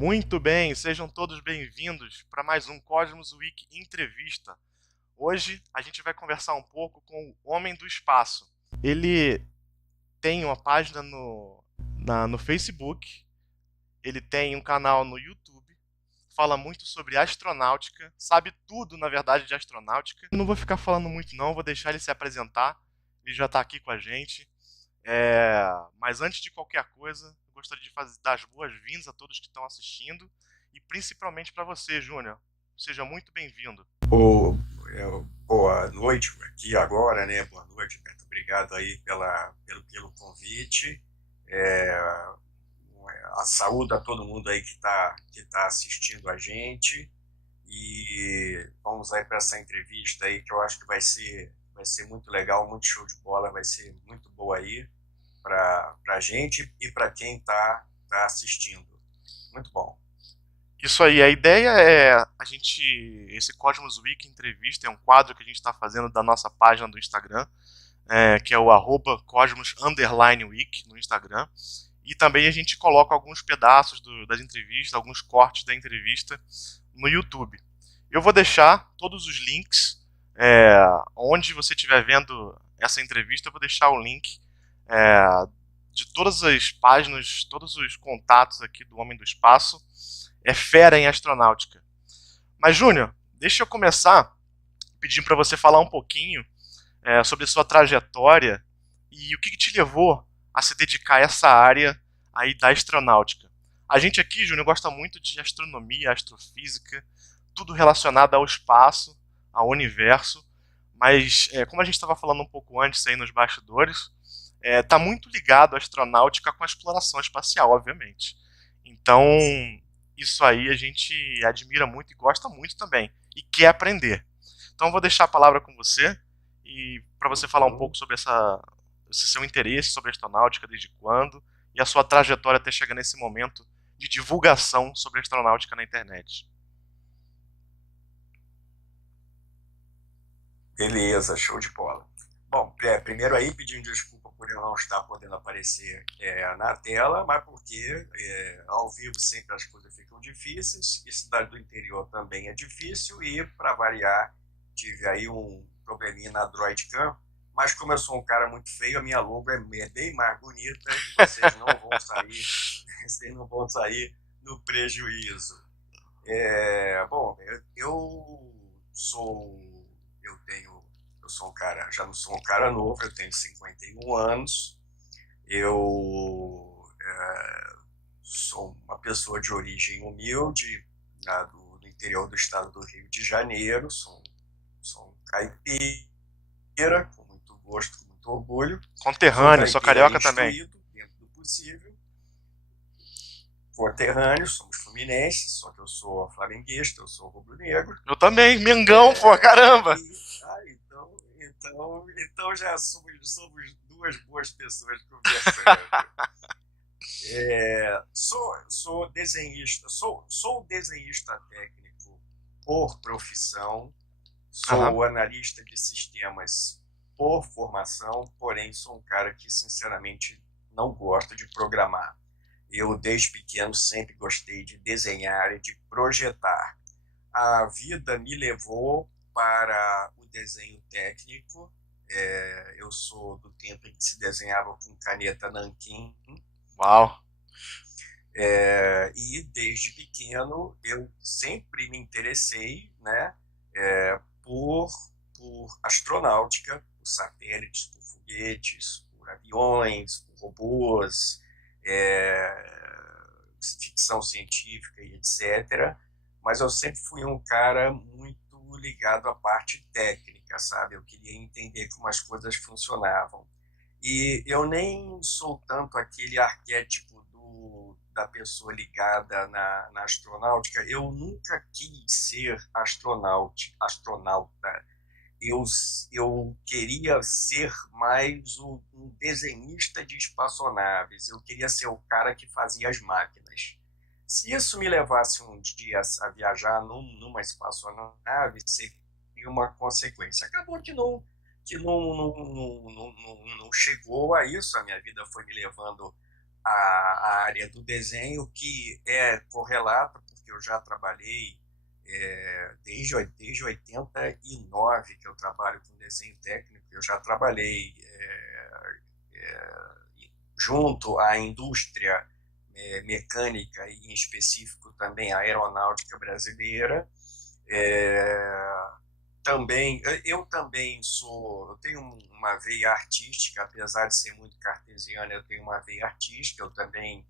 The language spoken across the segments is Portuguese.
Muito bem, sejam todos bem-vindos para mais um Cosmos Week Entrevista. Hoje a gente vai conversar um pouco com o Homem do Espaço. Ele tem uma página no Facebook, ele tem um canal no YouTube, fala muito sobre astronáutica, sabe tudo, na verdade, de astronáutica. Eu não vou ficar falando muito não, vou deixar ele se apresentar, ele já está aqui com a gente. Mas antes de qualquer coisa, eu gostaria de dar as boas-vindas a todos que estão assistindo e principalmente para você, Júnior. Seja muito bem-vindo. Boa noite aqui agora, né? Boa noite, Beto. Obrigado aí pelo convite. A saúde a todo mundo aí que tá assistindo a gente. E vamos aí para essa entrevista aí que eu acho que vai ser muito legal, muito show de bola, vai ser muito boa aí para a gente e para quem tá assistindo. Muito bom. Isso aí, a ideia é esse Cosmos Week Entrevista é um quadro que a gente está fazendo da nossa página do Instagram, que é o @Cosmos_Week no Instagram. E também a gente coloca alguns pedaços das entrevistas, alguns cortes da entrevista no YouTube. Eu vou deixar todos os links, onde você estiver vendo essa entrevista, eu vou deixar o link é, de todas as páginas, todos os contatos aqui do Homem do Espaço. É fera em astronáutica. Mas, Júnior, deixa eu começar pedindo para você falar um pouquinho sobre a sua trajetória e o que te levou a se dedicar a essa área aí da astronáutica. A gente aqui, Júnior, gosta muito de astronomia, astrofísica, tudo relacionado ao espaço, ao universo, mas como a gente estava falando um pouco antes aí nos bastidores, está muito ligado à astronáutica com a exploração espacial, obviamente. Então, isso aí a gente admira muito e gosta muito também, e quer aprender. Então, eu vou deixar a palavra com você, e para você falar um pouco sobre esse seu interesse sobre astronáutica, desde quando, e a sua trajetória até chegar nesse momento de divulgação sobre astronáutica na internet. Beleza, show de bola. Bom, primeiro aí pedindo desculpa por eu não estar podendo aparecer na tela, mas porque ao vivo sempre as coisas ficam difíceis, e cidade do interior também é difícil, e para variar, tive aí um probleminha na Droidcam, mas como eu sou um cara muito feio, a minha logo é bem mais bonita e vocês não vão sair no prejuízo. Bom, eu tenho, eu sou um cara, já não sou um cara novo, eu tenho 51 anos, eu sou uma pessoa de origem humilde, do interior do estado do Rio de Janeiro, sou um caipira, com muito gosto, com muito orgulho, sou um Conterrâneo, sou caipira carioca também. instruído, dentro do possível, conterrâneos, somos fluminenses, só que eu sou flamenguista, eu sou rubro-negro. Eu também, Mengão, pô, caramba! Então já somos duas boas pessoas conversando. Sou desenhista, sou desenhista técnico por profissão, Aham. sou analista de sistemas por formação, porém sou um cara que sinceramente não gosto de programar. Eu, desde pequeno, sempre gostei de desenhar e de projetar. A vida me levou para o desenho técnico. Eu sou do tempo em que se desenhava com caneta nanquim. Uau. E desde pequeno eu sempre me interessei, né, por, por astronáutica, por satélites, por foguetes, por aviões, por robôs, ficção científica e etc. Mas eu sempre fui um cara muito ligado à parte técnica, sabe? Eu queria entender como as coisas funcionavam. E eu nem sou tanto aquele arquétipo da pessoa ligada na astronáutica. Eu nunca quis ser astronauta. Eu queria ser mais um desenhista de espaçonaves. Eu queria ser o cara que fazia as máquinas. Se isso me levasse um dia a viajar numa espaçonave, seria uma consequência. Acabou que não chegou a isso. A minha vida foi me levando a área do desenho, que é correlata, porque eu já trabalhei desde 89 que eu trabalho com desenho técnico. Eu já trabalhei junto à indústria mecânica e, em específico, também a aeronáutica brasileira. É, eu também eu tenho uma veia artística, apesar de ser muito cartesiana, eu tenho uma veia artística. Eu também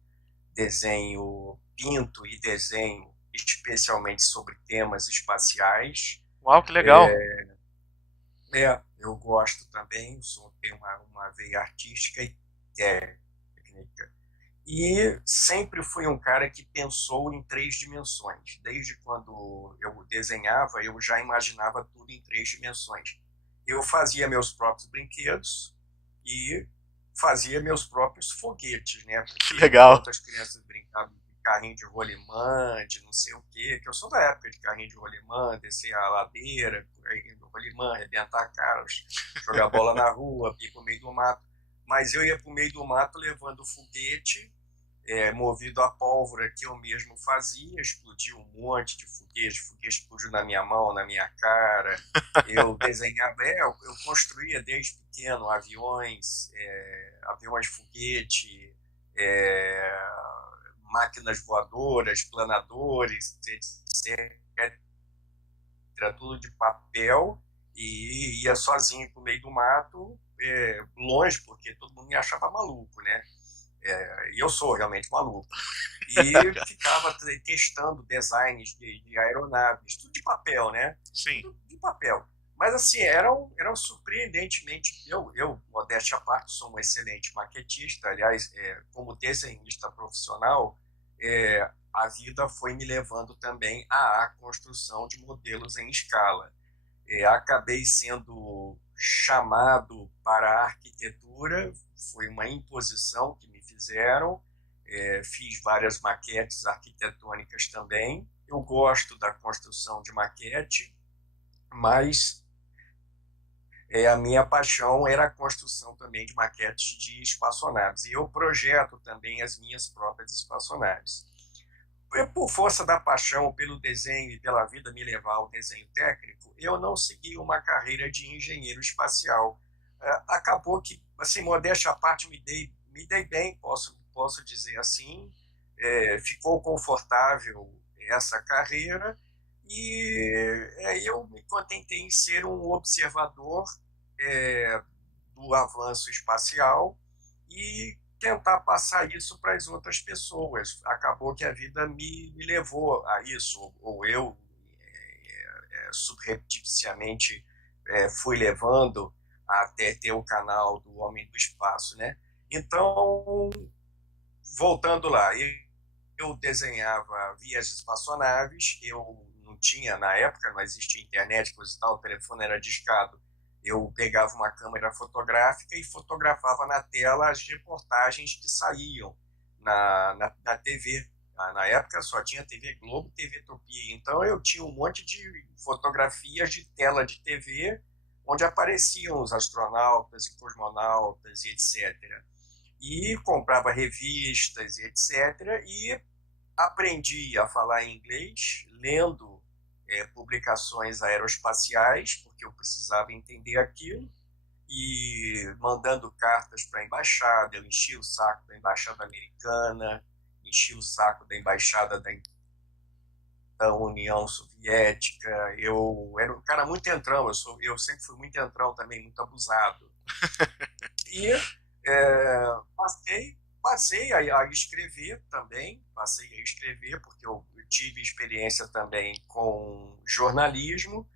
pinto e desenho especialmente sobre temas espaciais. Uau, que legal. Eu gosto também, tenho uma veia artística e técnica. E sempre fui um cara que pensou em três dimensões. Desde quando eu desenhava, eu já imaginava tudo em três dimensões. Eu fazia meus próprios brinquedos e fazia meus próprios foguetes, né? Que Porque legal. enquanto as crianças brincavam de carrinho de rolimã, de não sei o quê, que eu sou da época de carrinho de rolimã, descer a ladeira, rolimã, arrebentar caras, jogar bola na rua, ir para o meio do mato. Mas eu ia para o meio do mato levando o foguete, movido a pólvora que eu mesmo fazia. Explodiu um monte de foguete explodiu na minha mão, na minha cara. Eu desenhava, eu construía desde pequeno aviões foguete, é, máquinas voadoras, planadores, etc. Tudo de papel, e ia sozinho pro meio do mato, longe, porque todo mundo me achava maluco, né? E eu sou realmente maluco. E ficava testando designs de aeronaves, tudo de papel, né? Sim. Tudo de papel. Mas, assim, eram surpreendentemente. Modéstia à parte, sou um excelente maquetista. Aliás, como desenhista profissional, a vida foi me levando também à construção de modelos em escala. Acabei sendo chamado para a arquitetura, foi uma imposição que me fizeram. Fiz várias maquetes arquitetônicas também. Eu gosto da construção de maquete, mas a minha paixão era a construção também de maquetes de espaçonaves. E eu projeto também as minhas próprias espaçonaves. Por força da paixão pelo desenho e pela vida me levar ao desenho técnico, eu não segui uma carreira de engenheiro espacial. Acabou que, assim, modéstia à parte, me dei bem, posso dizer assim. Ficou confortável essa carreira, e eu me contentei em ser um observador do avanço espacial e tentar passar isso para as outras pessoas. Acabou que a vida me levou a isso, ou eu subrepticiamente fui levando até ter o canal do Homem do Espaço, né? Então, voltando lá, eu desenhava vias espaçonaves. Eu não tinha, na época, não existia internet, coisa e tal, o telefone era discado. Eu pegava uma câmera fotográfica e fotografava na tela as reportagens que saíam na TV. Na época só tinha TV Globo, TV Tupi. Então eu tinha um monte de fotografias de tela de TV onde apareciam os astronautas e cosmonautas e etc. E comprava revistas e etc. E aprendi a falar inglês lendo publicações aeroespaciais, porque eu precisava entender aquilo, e mandando cartas para a embaixada. Eu enchi o saco da embaixada americana, enchi o saco da embaixada da União Soviética. Eu era um cara muito entrão, eu sempre fui muito entrão também, muito abusado. E passei a escrever também, porque eu tive experiência também com jornalismo.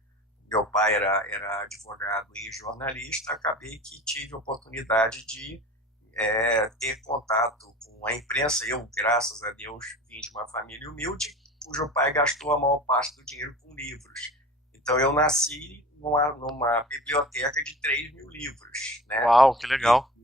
Meu pai era advogado e jornalista. Acabei que tive a oportunidade de ter contato com a imprensa. Eu, graças a Deus, vim de uma família humilde, cujo pai gastou a maior parte do dinheiro com livros. Então eu nasci numa biblioteca de 3.000 livros, né? Uau, que legal.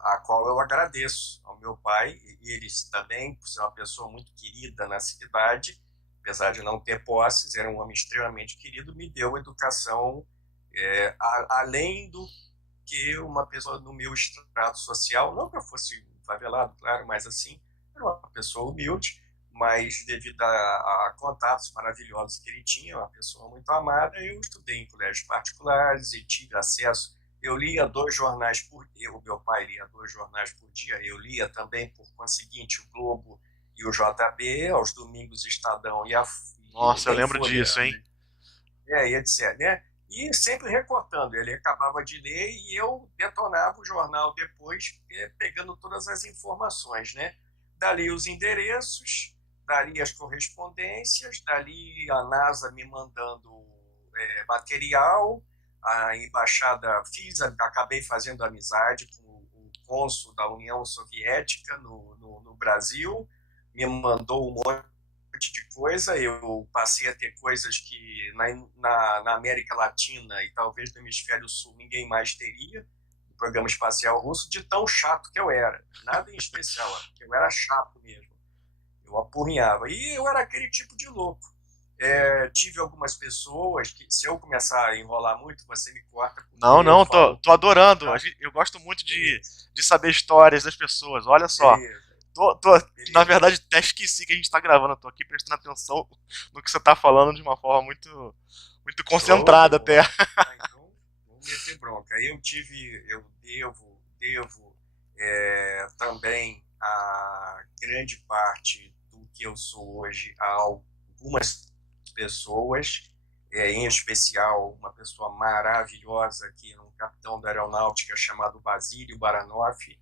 A qual eu agradeço ao meu pai, e eles também, por ser uma pessoa muito querida na cidade, apesar de não ter posses, era um homem extremamente querido, me deu educação além do que uma pessoa no meu extrato social, não que eu fosse favelado, claro, mas assim, era uma pessoa humilde, mas devido a contatos maravilhosos que ele tinha, uma pessoa muito amada, eu estudei em colégios particulares e tive acesso. Eu lia 2 jornais por dia, o meu pai lia 2 jornais por dia, eu lia também, por conseguinte, o Globo e o JB, aos domingos Estadão Nossa, eu nem lembro Folha, disso, hein? e etc, né? E sempre recortando, ele acabava de ler e eu detonava o jornal depois, pegando todas as informações, né? Dali os endereços, dali as correspondências, dali a NASA me mandando material, a embaixada, acabei fazendo amizade com o cônsul da União Soviética no Brasil, me mandou um monte de coisa. Eu passei a ter coisas que na América Latina e talvez no Hemisfério Sul ninguém mais teria, o programa espacial russo, de tão chato que eu era. Nada em especial, eu era chato mesmo. Eu apurrinhava. E eu era aquele tipo de louco. Tive algumas pessoas que, se eu começar a enrolar muito, você me corta, porque Não, eu não, tô, falo tô muito, adorando. tá? Eu gosto muito Beleza, de saber histórias das pessoas. Olha só. beleza, Tô, na beleza. verdade, até esqueci que a gente tá gravando. Eu tô aqui prestando atenção no que você tá falando de uma forma muito Show de concentrada até. bola. Ah, então, vamos meter bronca. Eu devo também a grande parte do que eu sou hoje a algumas pessoas, em especial uma pessoa maravilhosa aqui, um capitão da aeronáutica chamado Basílio Baranoff,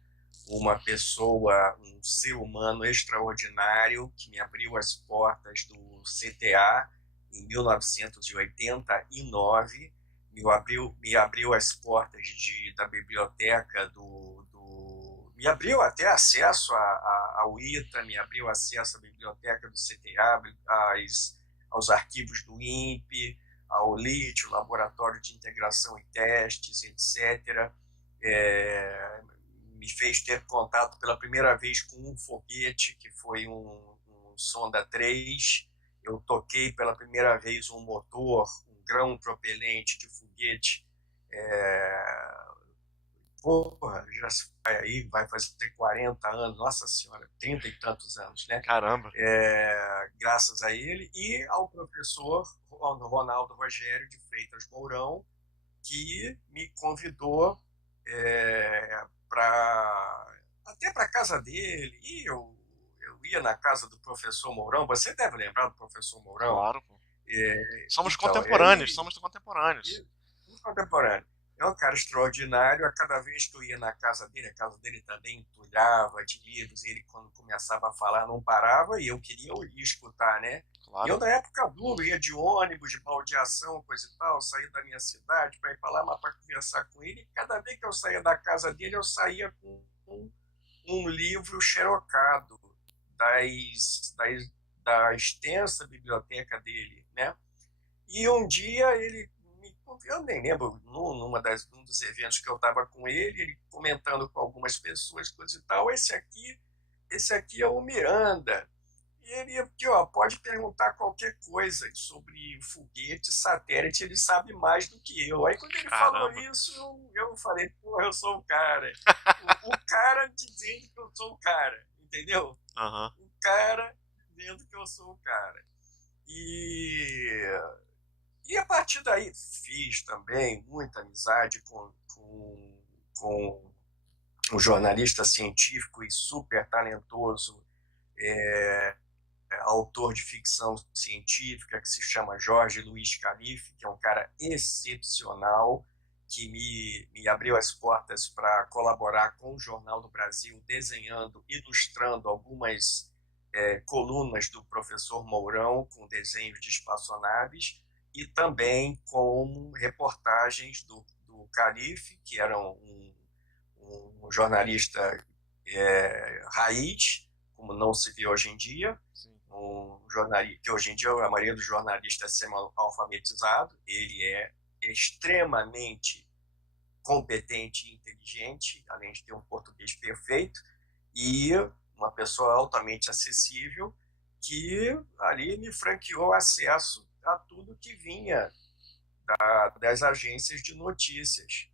uma pessoa, um ser humano extraordinário que me abriu as portas do CTA em 1989, me abriu as portas da biblioteca me abriu até acesso ao ITA, me abriu acesso à biblioteca do CTA, aos arquivos do INPE, ao LIT, o Laboratório de Integração e Testes, etc. Me fez ter contato pela primeira vez com um foguete, que foi um Sonda 3. Eu toquei pela primeira vez um motor, um grão propelente de foguete. Porra, já se vai aí, vai fazer 40 anos, nossa senhora, 30 e tantos anos, né? Caramba. Graças a ele e ao professor Ronaldo Rogério de Freitas Mourão, que me convidou até para casa dele. E eu ia na casa do professor Mourão. Você deve lembrar do professor Mourão? Claro, pô. Somos Então, contemporâneos, somos contemporâneos. um contemporâneo. É um cara extraordinário. A cada vez que eu ia na casa dele, a casa dele também entulhava de livros. Ele, quando começava a falar, não parava e eu queria ouvir, escutar, né? E Claro. eu, na época duro, ia de ônibus, de baldeação, coisa e tal, saía da minha cidade para ir para lá, mas para conversar com ele. E cada vez que eu saía da casa dele, eu saía com um livro xerocado da extensa biblioteca dele, né? E um dia eu nem lembro, num dos eventos que eu estava com ele comentando com algumas pessoas, coisa e tal, esse aqui é o Miranda. E ele aqui, ó, pode perguntar qualquer coisa sobre foguete, satélite, ele sabe mais do que eu. Aí quando ele falou Caramba. isso, eu falei, porra, eu sou o cara. O cara dizendo que eu sou o cara, entendeu? Aham. O cara dizendo que eu sou o cara. E a partir daí fiz também muita amizade com um jornalista científico e super talentoso, autor de ficção científica, que se chama Jorge Luiz Calife, que é um cara excepcional, que me abriu as portas para colaborar com o Jornal do Brasil, desenhando, ilustrando algumas colunas do professor Mourão, com desenhos de espaçonaves, e também com reportagens do Calife, que era um jornalista raiz, como não se vê hoje em dia, que hoje em dia a maioria dos jornalistas é semi-alfabetizado. Ele é extremamente competente e inteligente, além de ter um português perfeito, e uma pessoa altamente acessível, que ali me franqueou acesso a tudo que vinha das agências de notícias.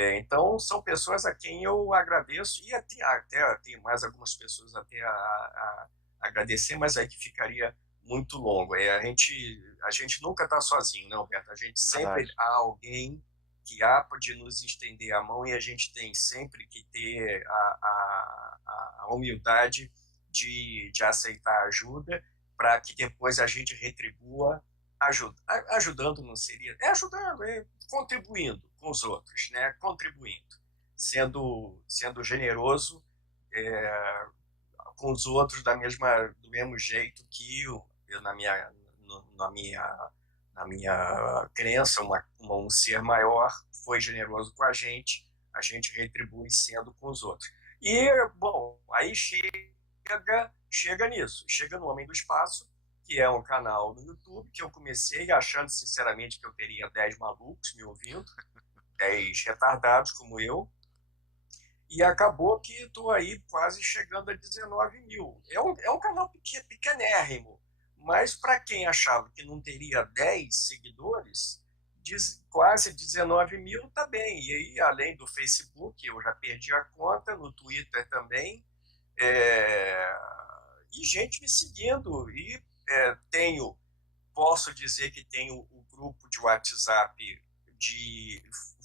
Então, são pessoas a quem eu agradeço e até tem mais algumas pessoas até a agradecer, mas aí que ficaria muito longo. A gente nunca está sozinho, não, Roberto? A gente sempre Verdade. há alguém que há de nos estender a mão e a gente tem sempre que ter a humildade de aceitar ajuda para que depois a gente retribua ajudando não seria, ajudando, contribuindo com os outros, né? Contribuindo, sendo generoso é, com os outros do mesmo jeito que eu na minha na minha crença, um ser maior foi generoso com a gente retribui sendo com os outros. E, bom, aí chega nisso, chega no Homem do Espaço, que é um canal no YouTube que eu comecei achando, sinceramente, que eu teria 10 malucos me ouvindo, 10 retardados como eu, e acabou que estou aí quase chegando a 19 mil. É um canal pequenérrimo, mas para quem achava que não teria 10 seguidores, quase 19 mil está bem. E aí, além do Facebook, eu já perdi a conta, no Twitter também, é, e gente me seguindo. E posso dizer que tenho o grupo de WhatsApp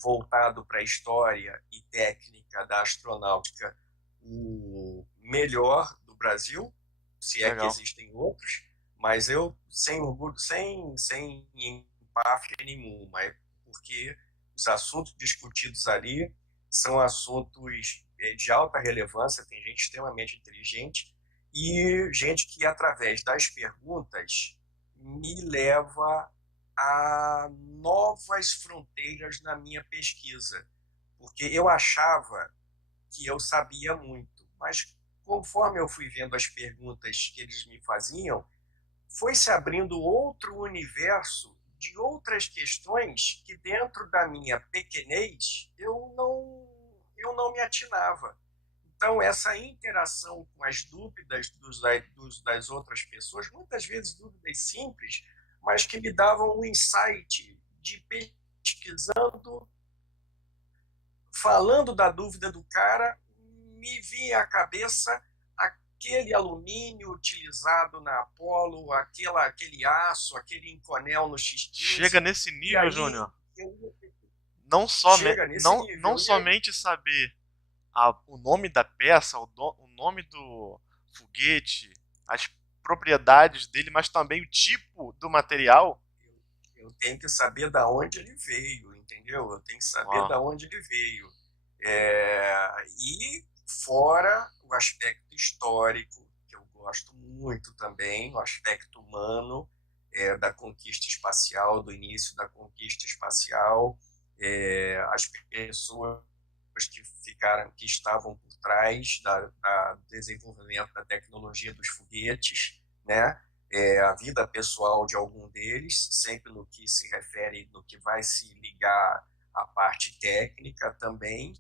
voltado para a história e técnica da astronáutica, o melhor do Brasil, se é que Legal. existem outros, mas eu sem orgulho, sem empáfia nenhuma, porque os assuntos discutidos ali são assuntos de alta relevância, tem gente extremamente inteligente e gente que, através das perguntas, me leva a novas fronteiras na minha pesquisa, porque eu achava que eu sabia muito, mas conforme eu fui vendo as perguntas que eles me faziam, foi se abrindo outro universo de outras questões que, dentro da minha pequenez, eu não me atinava. Então, essa interação com as dúvidas das outras pessoas, muitas vezes dúvidas simples, mas que me davam um insight de pesquisando, falando da dúvida do cara, me vinha à cabeça aquele alumínio utilizado na Apollo, aquele aço, aquele Inconel no Chega X-15, nesse e nível, aí Júnior, eu, não, chega nesse não nível. E aí, somente saber o nome da peça, o nome do foguete, as propriedades dele, mas também o tipo do material. eu tenho que saber da onde ele veio, entendeu? Eu tenho que saber Ó, da onde ele veio. E fora o aspecto histórico, que eu gosto muito também, o aspecto humano da conquista espacial, do início da conquista espacial, as pessoas que estavam por trás do desenvolvimento da tecnologia dos foguetes, né? A vida pessoal de algum deles, sempre no que se refere, no que vai se ligar à parte técnica também,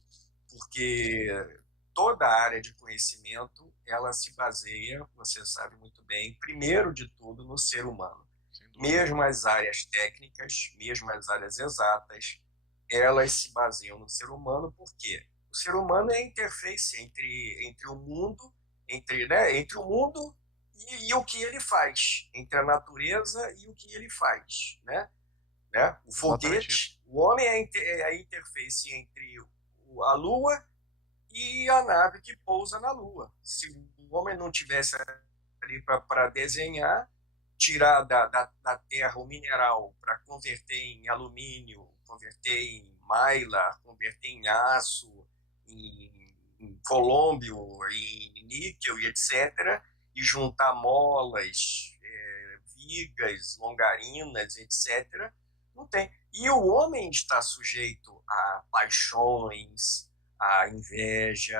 porque toda a área de conhecimento ela se baseia, você sabe muito bem, primeiro de tudo no ser humano. sem dúvida. Mesmo as áreas técnicas, mesmo as áreas exatas, elas se baseiam no ser humano, porque o ser humano é a interface entre o mundo, entre o mundo e o que ele faz, entre a natureza e o que ele faz, né? O Exatamente isso. foguete, o homem é a interface entre a Lua e a nave que pousa na Lua. Se o homem não tivesse ali para desenhar, tirar da terra o mineral para converter em alumínio, converter em mylar, converter em aço, em colômbio, em níquel e etc., e juntar molas, vigas, longarinas, etc., não tem. E o homem está sujeito a paixões, a inveja,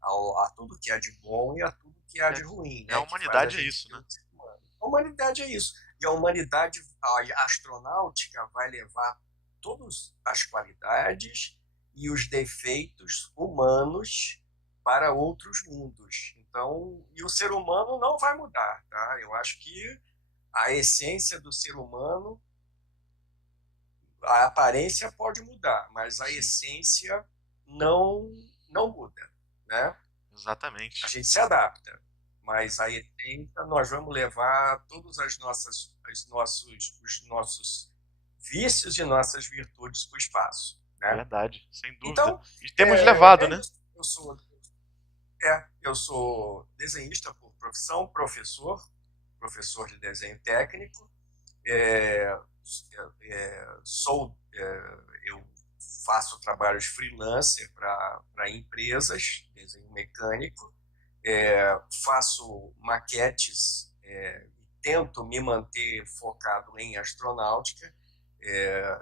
a tudo que há de bom e a tudo que há É, de ruim, a né? Que faz a humanidade é gente isso, ter né? um ser humano. A humanidade é isso. E a humanidade, a astronáutica vai levar todas as qualidades e os defeitos humanos para outros mundos. Então, e o ser humano não vai mudar, tá? Eu acho que a essência do ser humano, a aparência pode mudar, mas a Sim. essência não muda, né? A Exatamente. gente se adapta, mas a E30 nós vamos levar todos os nossos vícios e nossas virtudes para o espaço, né? Verdade, sem dúvida. Então, E temos levado, é né? isso. Eu sou desenhista por profissão, professor de desenho técnico. É, eu faço trabalhos freelancer para empresas, desenho mecânico, faço maquetes, tento me manter focado em astronáutica.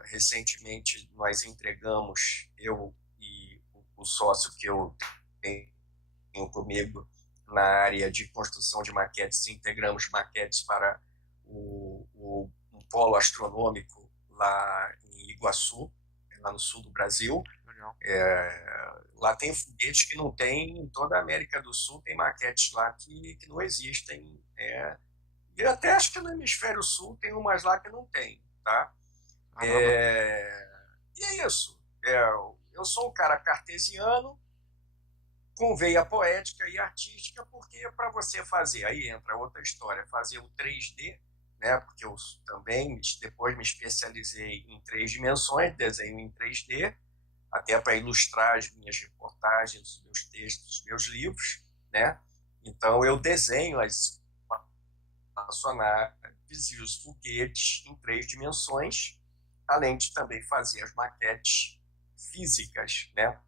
Recentemente nós entregamos, eu e o sócio que eu tenho comigo na área de construção de maquetes, integramos maquetes para um polo astronômico lá em Iguaçu, lá no sul do Brasil. Legal. Lá tem foguetes que não tem em toda a América do Sul, tem maquetes lá que não existem. E até acho que no hemisfério sul tem umas lá que não tem, tá? Caramba. E é isso. Eu sou um cara cartesiano, com veia poética e artística, porque para você fazer, aí entra outra história, fazer o 3D, né? Porque eu também depois me especializei em 3 dimensões, desenho em 3D, até para ilustrar as minhas reportagens, os meus textos, os meus livros, né? Então eu desenho as espaçonaves e os foguetes em 3 dimensões, além de também fazer as maquetes físicas, né,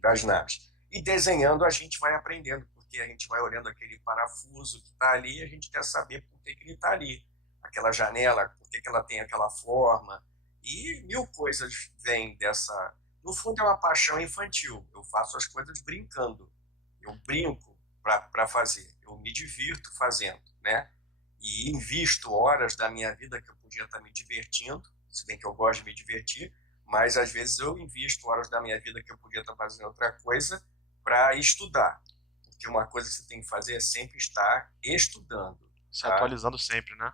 das naves. E desenhando a gente vai aprendendo, porque a gente vai olhando aquele parafuso que está ali e a gente quer saber por que ele está ali. Aquela janela, por que ela tem aquela forma. E mil coisas vêm dessa... No fundo é uma paixão infantil. Eu faço as coisas brincando. Eu brinco para fazer. Eu me divirto fazendo, né? E invisto horas da minha vida que eu podia estar me divertindo, se bem que eu gosto de me divertir, mas às vezes eu invisto horas da minha vida que eu podia estar fazendo outra coisa para estudar. Porque uma coisa que você tem que fazer é sempre estar estudando, Se tá? atualizando sempre, né?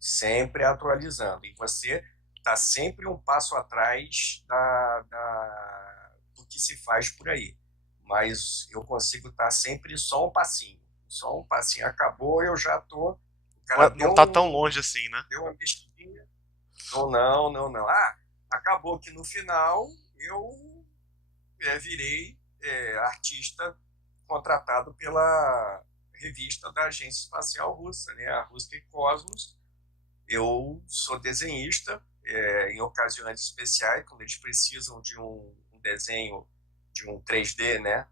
Sempre atualizando. E você está sempre um passo atrás do que se faz por aí. Mas eu consigo estar sempre só um passinho. Só um passinho. Acabou, eu já tô. O Não, cara não tá tão longe assim, né? deu uma mexidinha. Não. Acabou que no final eu virei artista contratado pela revista da Agência Espacial Russa, né, a Russky Cosmos. Eu sou desenhista em ocasiões especiais, quando eles precisam de um desenho de um 3D, né,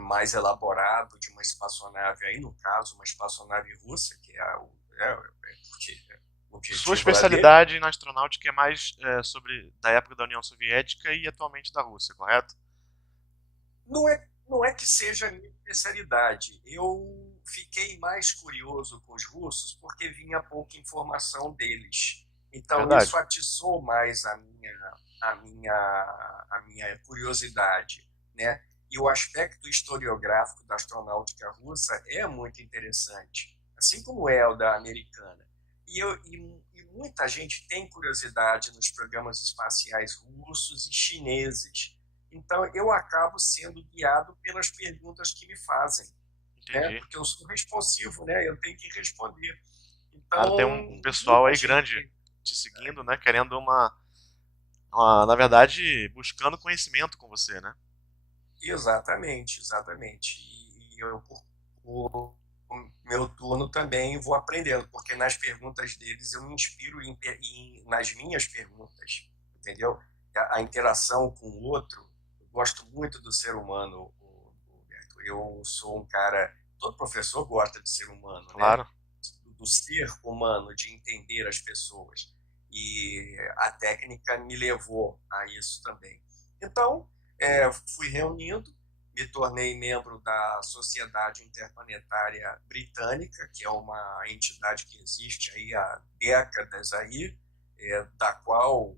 mais elaborado, de uma espaçonave, aí no caso, uma espaçonave russa, que o Sua objetivo lá dele. especialidade na astronáutica é mais sobre da época da União Soviética e atualmente da Rússia, correto? Não é que seja a minha especialidade. Eu fiquei mais curioso com os russos porque vinha pouca informação deles. Então isso Verdade. atiçou mais a minha curiosidade, né? E o aspecto historiográfico da astronáutica russa é muito interessante, assim como é o da americana. E muita gente tem curiosidade nos programas espaciais russos e chineses. Então, eu acabo sendo guiado pelas perguntas que me fazem, né? Entendi. Porque eu sou responsivo, né? Eu tenho que responder. Claro, tem Então, um pessoal muita aí gente grande tem. te seguindo, né? Querendo na verdade, buscando conhecimento com você, né? Exatamente. E eu, por meu turno, também vou aprendendo, porque nas perguntas deles eu me inspiro nas minhas perguntas, entendeu? A interação com o outro. Eu gosto muito do ser humano, Roberto. Eu sou um cara. Todo professor gosta de ser humano, né? Claro. Do ser humano, de entender as pessoas. E a técnica me levou a isso também. Então, fui reunindo, me tornei membro da Sociedade Interplanetária Britânica, que é uma entidade que existe aí há décadas aí, da qual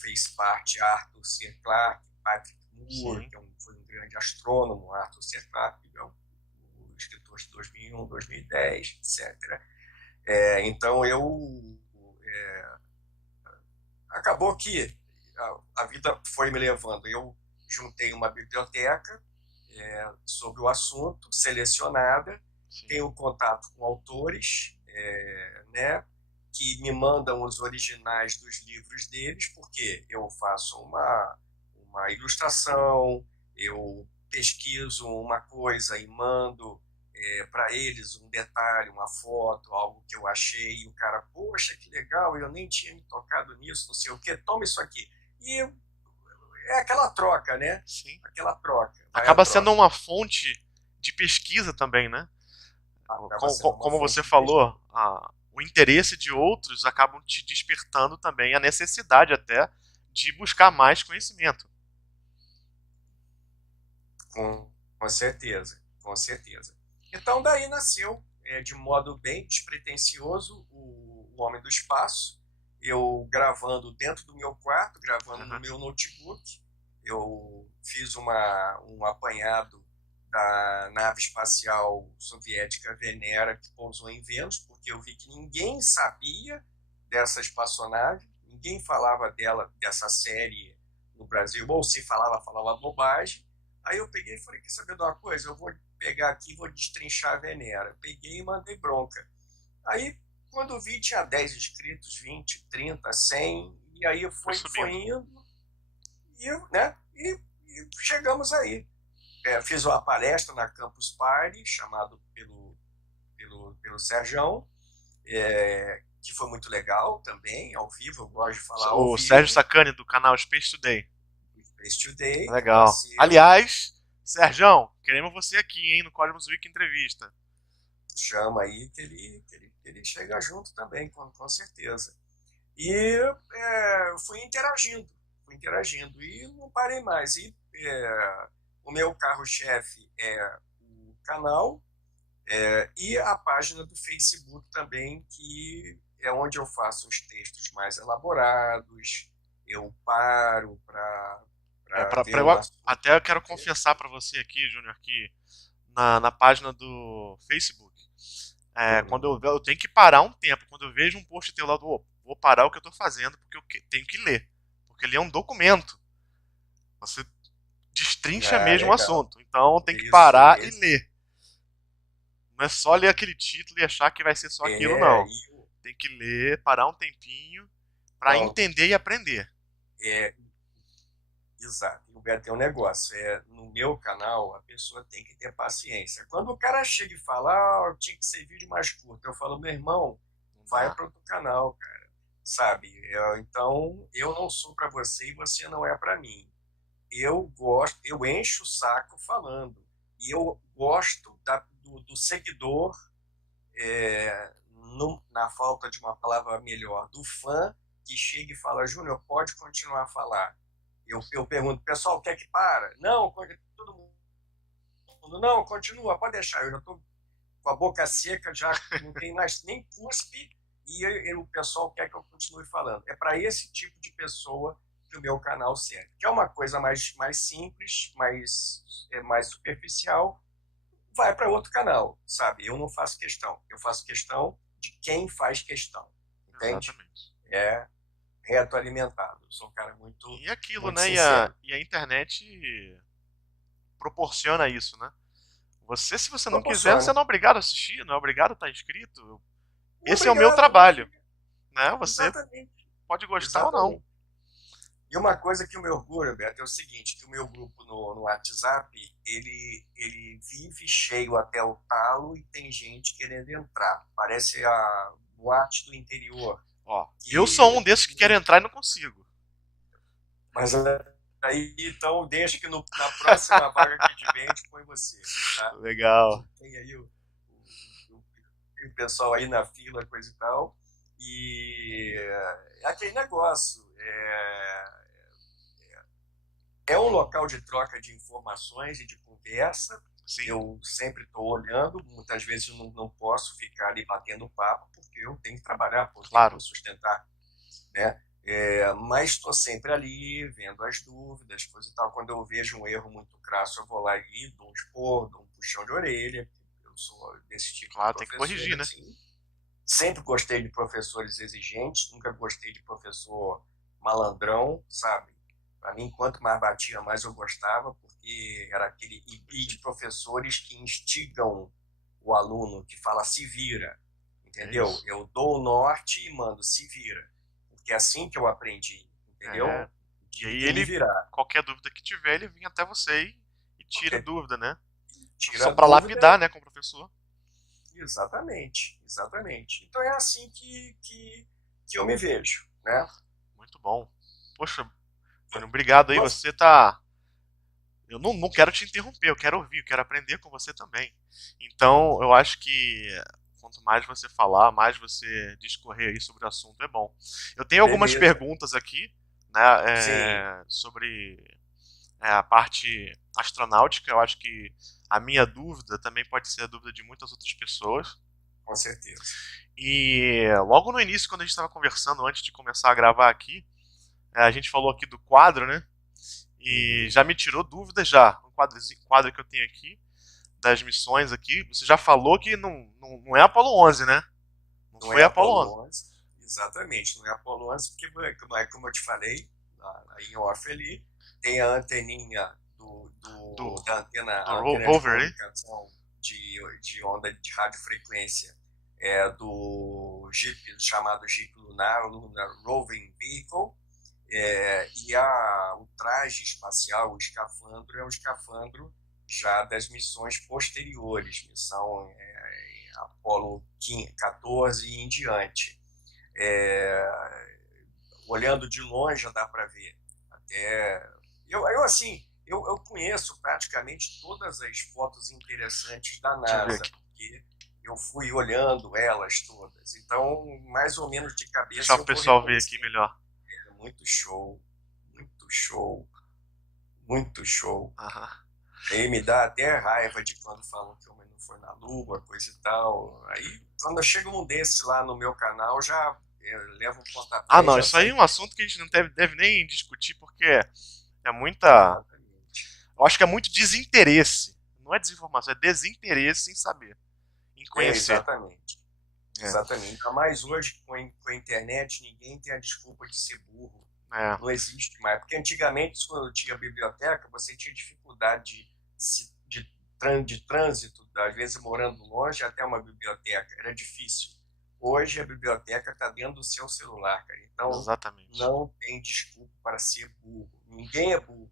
fez parte Arthur C. Clarke, Patrick Moore, Sim. que foi um grande astrônomo, Arthur C. Clarke, que é um escritor de 2001, 2010, etc. Então acabou que a vida foi me levando. Eu juntei uma biblioteca sobre o assunto, selecionada, Sim. tenho contato com autores, né, que me mandam os originais dos livros deles, porque eu faço uma ilustração, eu pesquiso uma coisa e mando para eles um detalhe, uma foto, algo que eu achei, e o cara, poxa, que legal, eu nem tinha me tocado nisso, não sei o que, toma isso aqui. E é aquela troca, né? Sim. Aquela troca, vai a Acaba sendo troca. uma fonte de pesquisa também, né? Acaba sendo uma Como fonte você de pesquisa. falou, o interesse de outros acabam te despertando também a necessidade até de buscar mais conhecimento. Com certeza, com certeza. Então daí nasceu, de modo bem despretensioso, o Homem do Espaço. Eu gravando dentro do meu quarto, gravando no Uhum. meu notebook. Eu fiz um apanhado da nave espacial soviética Venera que pousou em Vênus, porque eu vi que ninguém sabia dessa espaçonave, ninguém falava dela, dessa série no Brasil, ou se falava, falava bobagem. Aí eu peguei e falei, quer saber de uma coisa? Eu vou pegar aqui e vou destrinchar a Venera. Peguei e mandei bronca. Aí, quando eu vi, tinha 10 inscritos, 20, 30, 100, e aí Foi foi subindo. indo, e chegamos aí. Fiz uma palestra na Campus Party, chamado pelo Serjão, que foi muito legal também, ao vivo, eu gosto de falar ao O Sérgio vivo. Sacani, do canal Space Today. Space Today, Legal. parceiro, Aliás, Sérgio, queremos você aqui, hein, no Cosmos Week Entrevista. chama aí que ele chega junto também, com certeza. E fui interagindo e não parei mais. E o meu carro-chefe é o canal e a página do Facebook também, que é onde eu faço os textos mais elaborados, eu paro para ver um assunto. Até eu quero confessar para você aqui, Júnior, que na página do Facebook, quando Uhum. eu tenho que parar um tempo, quando eu vejo um post teu lá do, vou parar o que eu tô fazendo, porque eu tenho que ler. Porque ele é um documento. Você destrincha Ah, mesmo o legal. assunto. Então tem que Isso, parar e ler. Não é só ler aquele título e achar que vai ser só aquilo, não. e Tem que ler, parar um tempinho para não, entender e aprender. é, exato. O Beto tem um negócio. No meu canal, a pessoa tem que ter paciência. Quando o cara chega e fala, tinha que ser vídeo mais curto, eu falo, meu irmão, Não vai dá. para outro canal, cara. Sabe? Então, eu não sou para você e você não é para mim. Eu gosto, eu encho o saco falando. E eu gosto do seguidor, na falta de uma palavra melhor, do fã que chega e fala, Júnior, pode continuar a falar. Eu pergunto, pessoal, quer que para? Não, todo mundo, não, continua, pode deixar. Eu já estou com a boca seca, já não tem mais nem cuspe, e o pessoal quer que eu continue falando. É para esse tipo de pessoa que o meu canal serve. Que é uma coisa mais simples, mais superficial, vai para outro canal, sabe? Eu não faço questão. Eu faço questão de quem faz questão, entende? Exatamente. É retroalimentado. Eu sou um cara muito, E aquilo, muito né? sincero. E a internet proporciona isso, né? Você, se você não quiser, você Proporciona. não é obrigado a assistir, não é obrigado a estar inscrito. Esse é o meu Obrigado, não é trabalho, obrigado. né? Você Exatamente. pode gostar ou não. Exatamente. E uma coisa que eu me orgulho, Beto, é o seguinte, que o meu grupo no WhatsApp, ele vive cheio até o talo e tem gente querendo entrar. Parece a boate do interior. Ó, eu sou Que, um desses que quer entrar e não consigo. mas aí, então, deixa que na próxima vaga que tiver, a gente põe você, tá? Legal. Tem aí o pessoal aí na fila, coisa e tal. E é aquele negócio. É um local de troca de informações e de conversa. Sim, Eu sempre estou olhando, muitas vezes eu não posso ficar ali batendo papo, porque eu tenho que trabalhar, eu tenho que claro. sustentar, né? Mas estou sempre ali, vendo as dúvidas, coisa e tal. Quando eu vejo um erro muito crasso, eu vou lá e dou um expor, dou um puxão de orelha. Eu sou desse tipo de Claro, tem que professor, corrigir, né? assim. Sempre gostei de professores exigentes, nunca gostei de professor malandrão, sabe? Para mim, quanto mais batia, mais eu gostava, porque era aquele e de professores que instigam o aluno, que fala se vira, É entendeu? isso. Eu dou o norte e mando se vira, porque é assim que eu aprendi, É. entendeu? E aí De me ele, virar. qualquer dúvida que tiver, ele vem até você e tira Porque dúvida, né? tira Só a para dúvida. lapidar, né, com o professor. Exatamente, exatamente. Então é assim que eu me vejo, né? Muito bom. Poxa, Antônio, obrigado aí. Gosto. Você tá. Eu não quero te interromper, eu quero ouvir, eu quero aprender com você também. Então, eu acho que quanto mais você falar, mais você discorrer aí sobre o assunto é bom. Eu tenho algumas Beleza. perguntas aqui, né, Sim, sobre a parte astronáutica. Eu acho que a minha dúvida também pode ser a dúvida de muitas outras pessoas. com certeza. E logo no início, quando a gente estava conversando, antes de começar a gravar aqui, a gente falou aqui do quadro, né? E Uhum. já me tirou dúvidas já. Um quadro que eu tenho aqui, das missões aqui. Você já falou que não é Apolo 11, né? Não Não é foi Apolo 11. Apolo 11, exatamente, não é Apolo 11, porque, como eu te falei, em off ali, tem a anteninha Do, da antena, do a antena de Rover, hein? comunicação de onda de radiofrequência do Jeep, chamado Jeep Lunar Roving Vehicle, e o traje espacial, o escafandro, é um escafandro já das missões posteriores, missão Apolo 14 e em diante. Olhando de longe já dá para ver. Até eu assim, eu conheço praticamente todas as fotos interessantes da Deixa eu ver NASA, aqui. porque eu fui olhando elas todas. Então, mais ou menos de Deixar cabeça o eu vou pessoal ver aqui reconhecer. melhor. É muito show, muito show, muito show. Aham. Aí me dá até raiva de quando falam que o homem não foi na Lua, coisa e tal. Aí, quando chega um desse lá no meu canal, já leva um Ah, pontapé e não. já Isso aí sai. é um assunto que a gente não deve nem discutir, porque é muita. Exatamente. Eu acho que é muito desinteresse. Não é desinformação, é desinteresse em saber, em conhecer. Exatamente. É, Exatamente. Ainda mais hoje com a internet, ninguém tem a desculpa de ser burro. é, Não existe mais. Porque antigamente, quando tinha biblioteca, você tinha dificuldade de trânsito, às vezes morando longe, até uma biblioteca. Era difícil. Hoje a biblioteca está dentro do seu celular, cara. Então exatamente. não tem desculpa para ser burro. Ninguém é burro.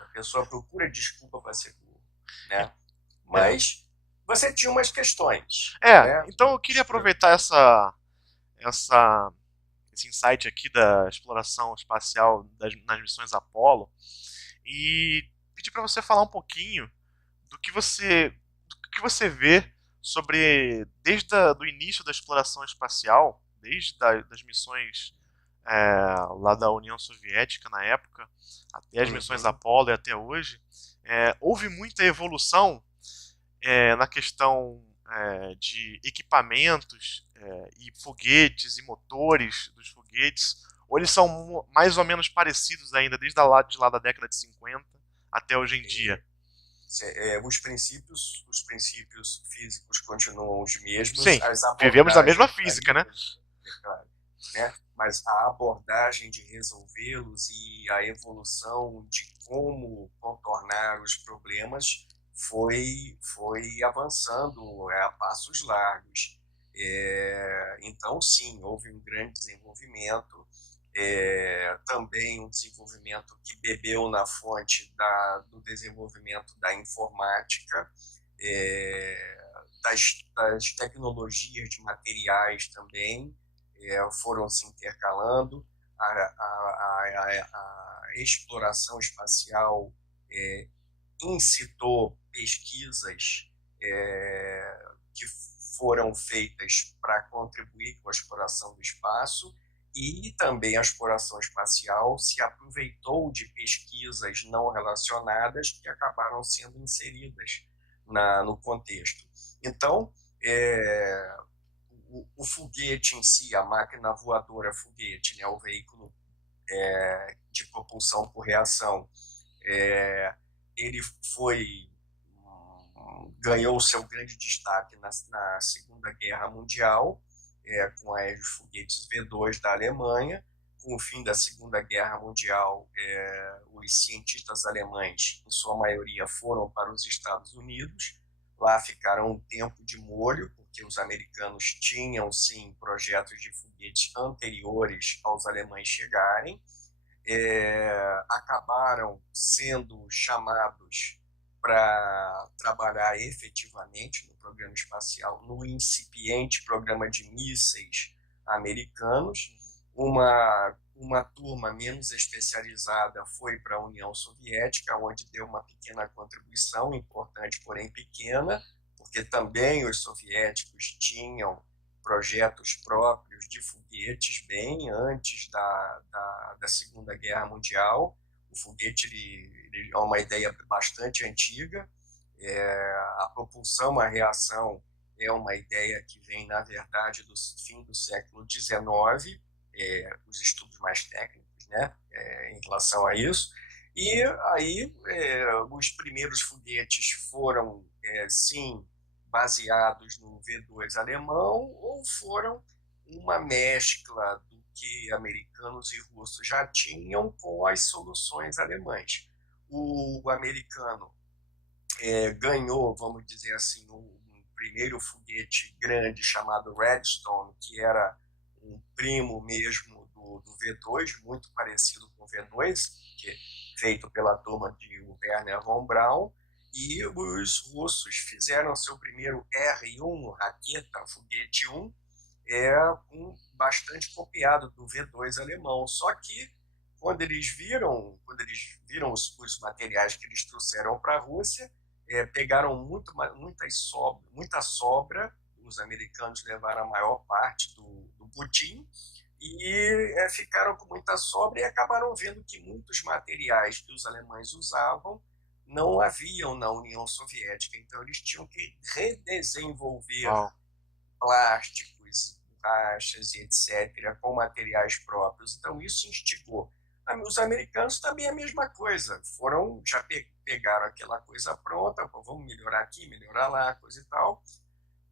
A pessoa procura desculpa para ser burro, né? É. Mas você tinha umas questões, né? Então eu queria aproveitar essa, esse insight aqui da exploração espacial nas missões Apollo e pedir para você falar um pouquinho do que você vê sobre desde o início da exploração espacial, das missões lá da União Soviética na época, até as missões Uhum. Apollo e até hoje. Houve muita evolução na questão de equipamentos e foguetes e motores dos foguetes, ou eles são mais ou menos parecidos ainda de lá da década de 50 até hoje em dia? Os princípios físicos continuam os mesmos, Sim, as vivemos na mesma abordagens física, né? varíam, é claro, né? Mas a abordagem de resolvê-los e a evolução de como contornar os problemas foi avançando a passos largos. Então, sim, houve um grande desenvolvimento, também um desenvolvimento que bebeu na fonte do desenvolvimento da informática, das tecnologias de materiais também foram se intercalando, a exploração espacial incitou pesquisas que foram feitas para contribuir com a exploração do espaço, e também a exploração espacial se aproveitou de pesquisas não relacionadas que acabaram sendo inseridas no contexto. Então, o foguete em si, a máquina voadora foguete, né, o veículo de propulsão por reação, ele ganhou o seu grande destaque na Segunda Guerra Mundial, com os foguetes V2 da Alemanha, com o fim da Segunda Guerra Mundial, os cientistas alemães, em sua maioria, foram para os Estados Unidos. Lá ficaram um tempo de molho, porque os americanos tinham, sim, projetos de foguetes anteriores aos alemães chegarem. Acabaram sendo chamados para trabalhar efetivamente no programa espacial, no incipiente programa de mísseis americanos. Uma turma menos especializada foi para a União Soviética, onde deu uma pequena contribuição, importante, porém pequena, porque também os soviéticos tinham projetos próprios de foguetes bem antes da Segunda Guerra Mundial. O foguete ele é uma ideia bastante antiga. A propulsão à reação é uma ideia que vem, na verdade, do fim do século XIX, os estudos mais técnicos, né, em relação a isso. E aí os primeiros foguetes foram, sim, baseados no V2 alemão, ou foram uma mescla do que americanos e russos já tinham com as soluções alemãs. O americano ganhou, vamos dizer assim, um primeiro foguete grande chamado Redstone, que era um primo mesmo do V2, muito parecido com o V2, que é feito pela turma de Werner von Braun. E os russos fizeram seu primeiro R-1, raqueta, foguete 1, bastante copiado do V2 alemão. Só que quando eles viram os materiais que eles trouxeram para a Rússia, pegaram muita sobra. Os americanos levaram a maior parte do butim e ficaram com muita sobra, e acabaram vendo que muitos materiais que os alemães usavam não haviam na União Soviética. Então eles tinham que redesenvolver plásticos, borrachas e etc., com materiais próprios. Então isso instigou. Os americanos também a mesma coisa. Já pegaram aquela coisa pronta, vamos melhorar aqui, melhorar lá, coisa e tal.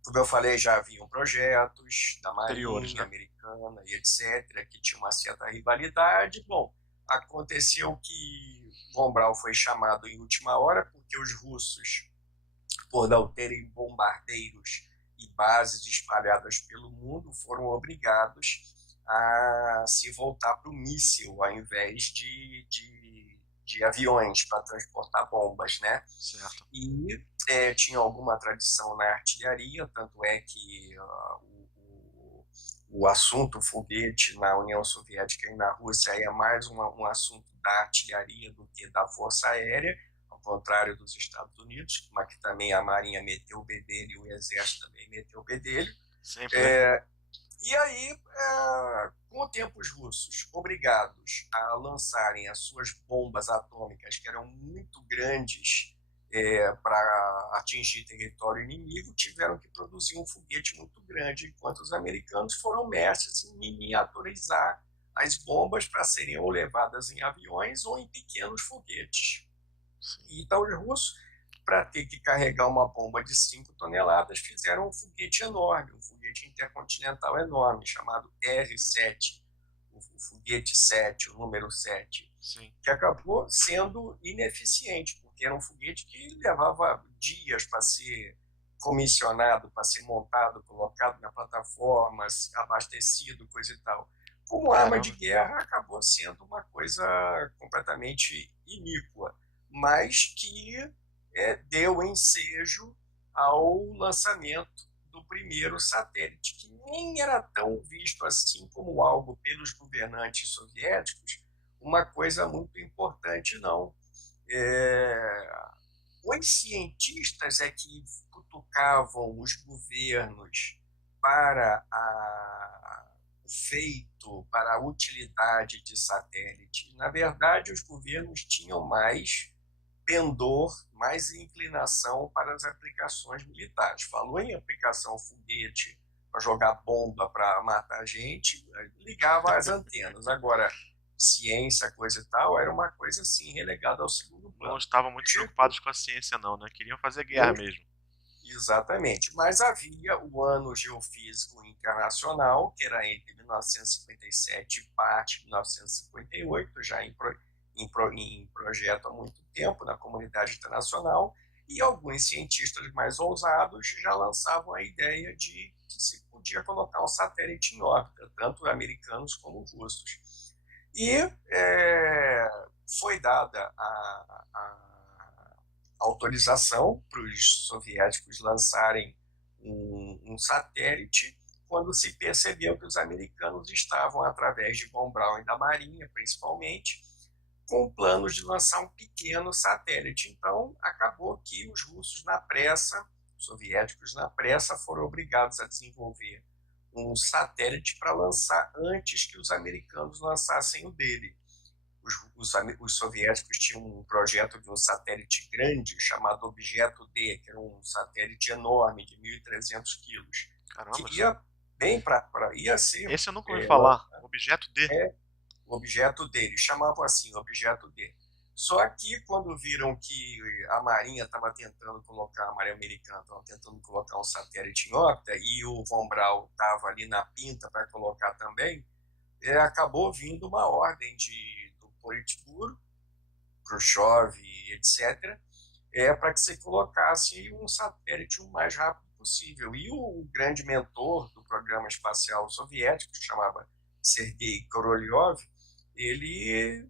Como eu falei, já haviam projetos da Marinha, né, americana e etc., que tinha uma certa rivalidade. Bom, aconteceu que Von Braun foi chamado em última hora, porque os russos, por não terem bombardeiros e bases espalhadas pelo mundo, foram obrigados a se voltar para o míssil, ao invés de aviões para transportar bombas, né? Certo. E tinha alguma tradição na artilharia, tanto é que o assunto foguete na União Soviética e na Rússia é mais um assunto da artilharia do que da força aérea, ao contrário dos Estados Unidos, mas que também a Marinha meteu o bedelho e o Exército também meteu o bedelho. Sempre. E aí, com o tempo, os russos, obrigados a lançarem as suas bombas atômicas, que eram muito grandes para atingir território inimigo, tiveram que produzir um foguete muito grande, enquanto os americanos foram mestres em miniaturizar as bombas para serem ou levadas em aviões ou em pequenos foguetes. Então, os russos, para ter que carregar uma bomba de 5 toneladas, fizeram um foguete enorme, um foguete intercontinental enorme, chamado R-7, o foguete 7, o número 7, Sim. que acabou sendo ineficiente, porque era um foguete que levava dias para ser comissionado, para ser montado, colocado na plataforma, abastecido, coisa e tal. Como arma de guerra, acabou sendo uma coisa completamente iníqua, mas que deu ensejo ao lançamento do primeiro satélite, que nem era tão visto assim como algo pelos governantes soviéticos, uma coisa muito importante, não. Os cientistas é que cutucavam os governos para o feito, para a utilidade de satélite. Na verdade, os governos tinham mais pendor, mais inclinação para as aplicações militares. Falou em aplicação foguete para jogar bomba para matar gente, ligava as antenas. Agora, ciência, coisa e tal, era uma coisa assim relegada ao segundo plano. Não estavam muito preocupados com a ciência, não, né? Queriam fazer guerra mesmo. Exatamente. Mas havia o Ano Geofísico Internacional, que era entre 1957 e parte de 1958, já em projeto há muito tempo na comunidade internacional, e alguns cientistas mais ousados já lançavam a ideia de que se podia colocar um satélite em órbita, tanto americanos como russos. E foi dada a autorização para os soviéticos lançarem um satélite, quando se percebeu que os americanos estavam, através de Von Braun e da Marinha, principalmente, com planos de lançar um pequeno satélite. Então, acabou que os russos, na pressa, os soviéticos, na pressa, foram obrigados a desenvolver um satélite para lançar antes que os americanos lançassem o dele. Os soviéticos tinham um projeto de um satélite grande chamado Objeto D, que era um satélite enorme de 1.300 quilos, Caramba. que ia bem ia ser... Esse eu nunca ouvi falar. Objeto D. O objeto D, eles chamavam assim, Objeto D. Só que quando viram que a Marinha estava tentando colocar, a Marinha Americana estava tentando colocar um satélite em órbita, e o Von Braun estava ali na pinta para colocar também, acabou vindo uma ordem do Politburo, Khrushchev, etc., para que se colocasse um satélite o mais rápido possível. E o grande mentor do programa espacial soviético, que se chamava Sergei Korolev, ele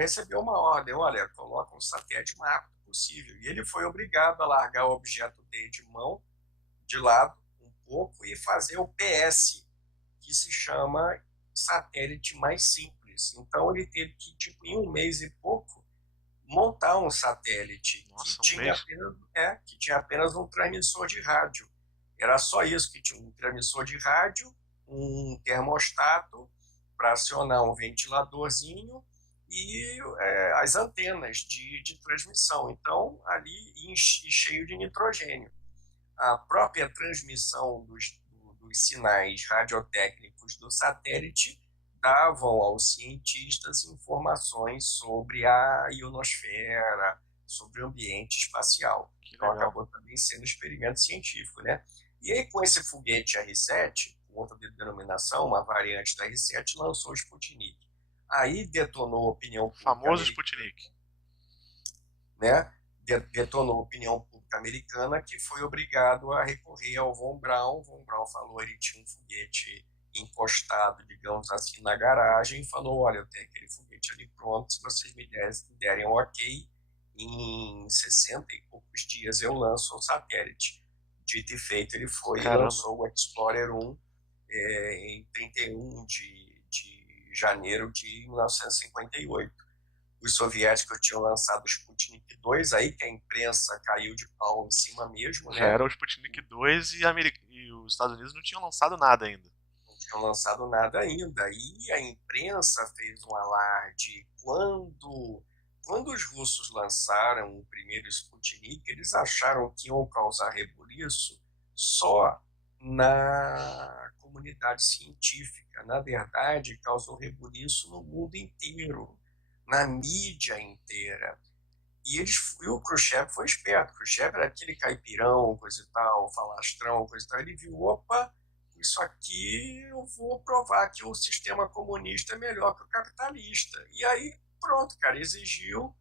recebeu uma ordem: olha, coloca um satélite o mais rápido possível. E ele foi obrigado a largar o objeto D de lado um pouco, e fazer o PS, que se chama satélite mais simples. Então ele teve que, tipo, em um mês e pouco, montar um satélite. Nossa, que tinha apenas um transmissor de rádio. Era só isso, que tinha um transmissor de rádio, um termostato para acionar um ventiladorzinho e as antenas de transmissão. Então, ali, e cheio de nitrogênio. A própria transmissão dos sinais radiotécnicos do satélite davam aos cientistas informações sobre a ionosfera, sobre o ambiente espacial. Então acabou também sendo experimento científico, né? E aí, com esse foguete R7, outra denominação, uma variante da R7, lançou o Sputnik. Aí detonou a opinião pública. Famoso Sputnik. Né? Detonou a opinião pública americana, que foi obrigado a recorrer ao Von Braun. Von Braun falou que ele tinha um foguete encostado, digamos assim, na garagem, e falou: olha, eu tenho aquele foguete ali pronto, se vocês me derem um ok, em 60 e poucos dias eu lanço o satélite. Dito e feito, ele foi e lançou o Explorer 1 em 31 de janeiro de 1958. Os soviéticos tinham lançado o Sputnik 2, aí que a imprensa caiu de pau em cima mesmo, né? Já era o Sputnik 2 e os Estados Unidos não tinham lançado nada ainda. Não tinham lançado nada ainda. E a imprensa fez um alarde. Quando os russos lançaram o primeiro Sputnik, eles acharam que iam causar rebuliço só na comunidade científica. Na verdade, causou rebuliço no mundo inteiro, na mídia inteira. E o Khrushchev foi esperto. O Khrushchev era aquele caipirão, coisa e tal, falastrão, coisa e tal. Ele viu: opa, isso aqui eu vou provar que o sistema comunista é melhor que o capitalista. E aí, pronto, cara, exigiu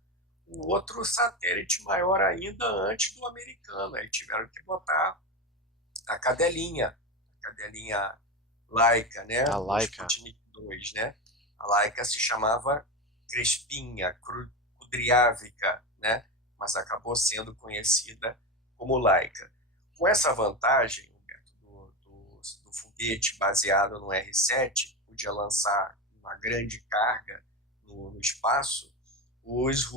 um outro satélite maior ainda antes do americano. Aí tiveram que botar a cadelinha Laika, né? A Laika. O Sputnik 2, né? A Laika se chamava Crespinha, Kudryavka, né? Mas acabou sendo conhecida como Laika. Com essa vantagem, Humberto, do foguete baseado no R7, podia lançar uma grande carga no espaço, os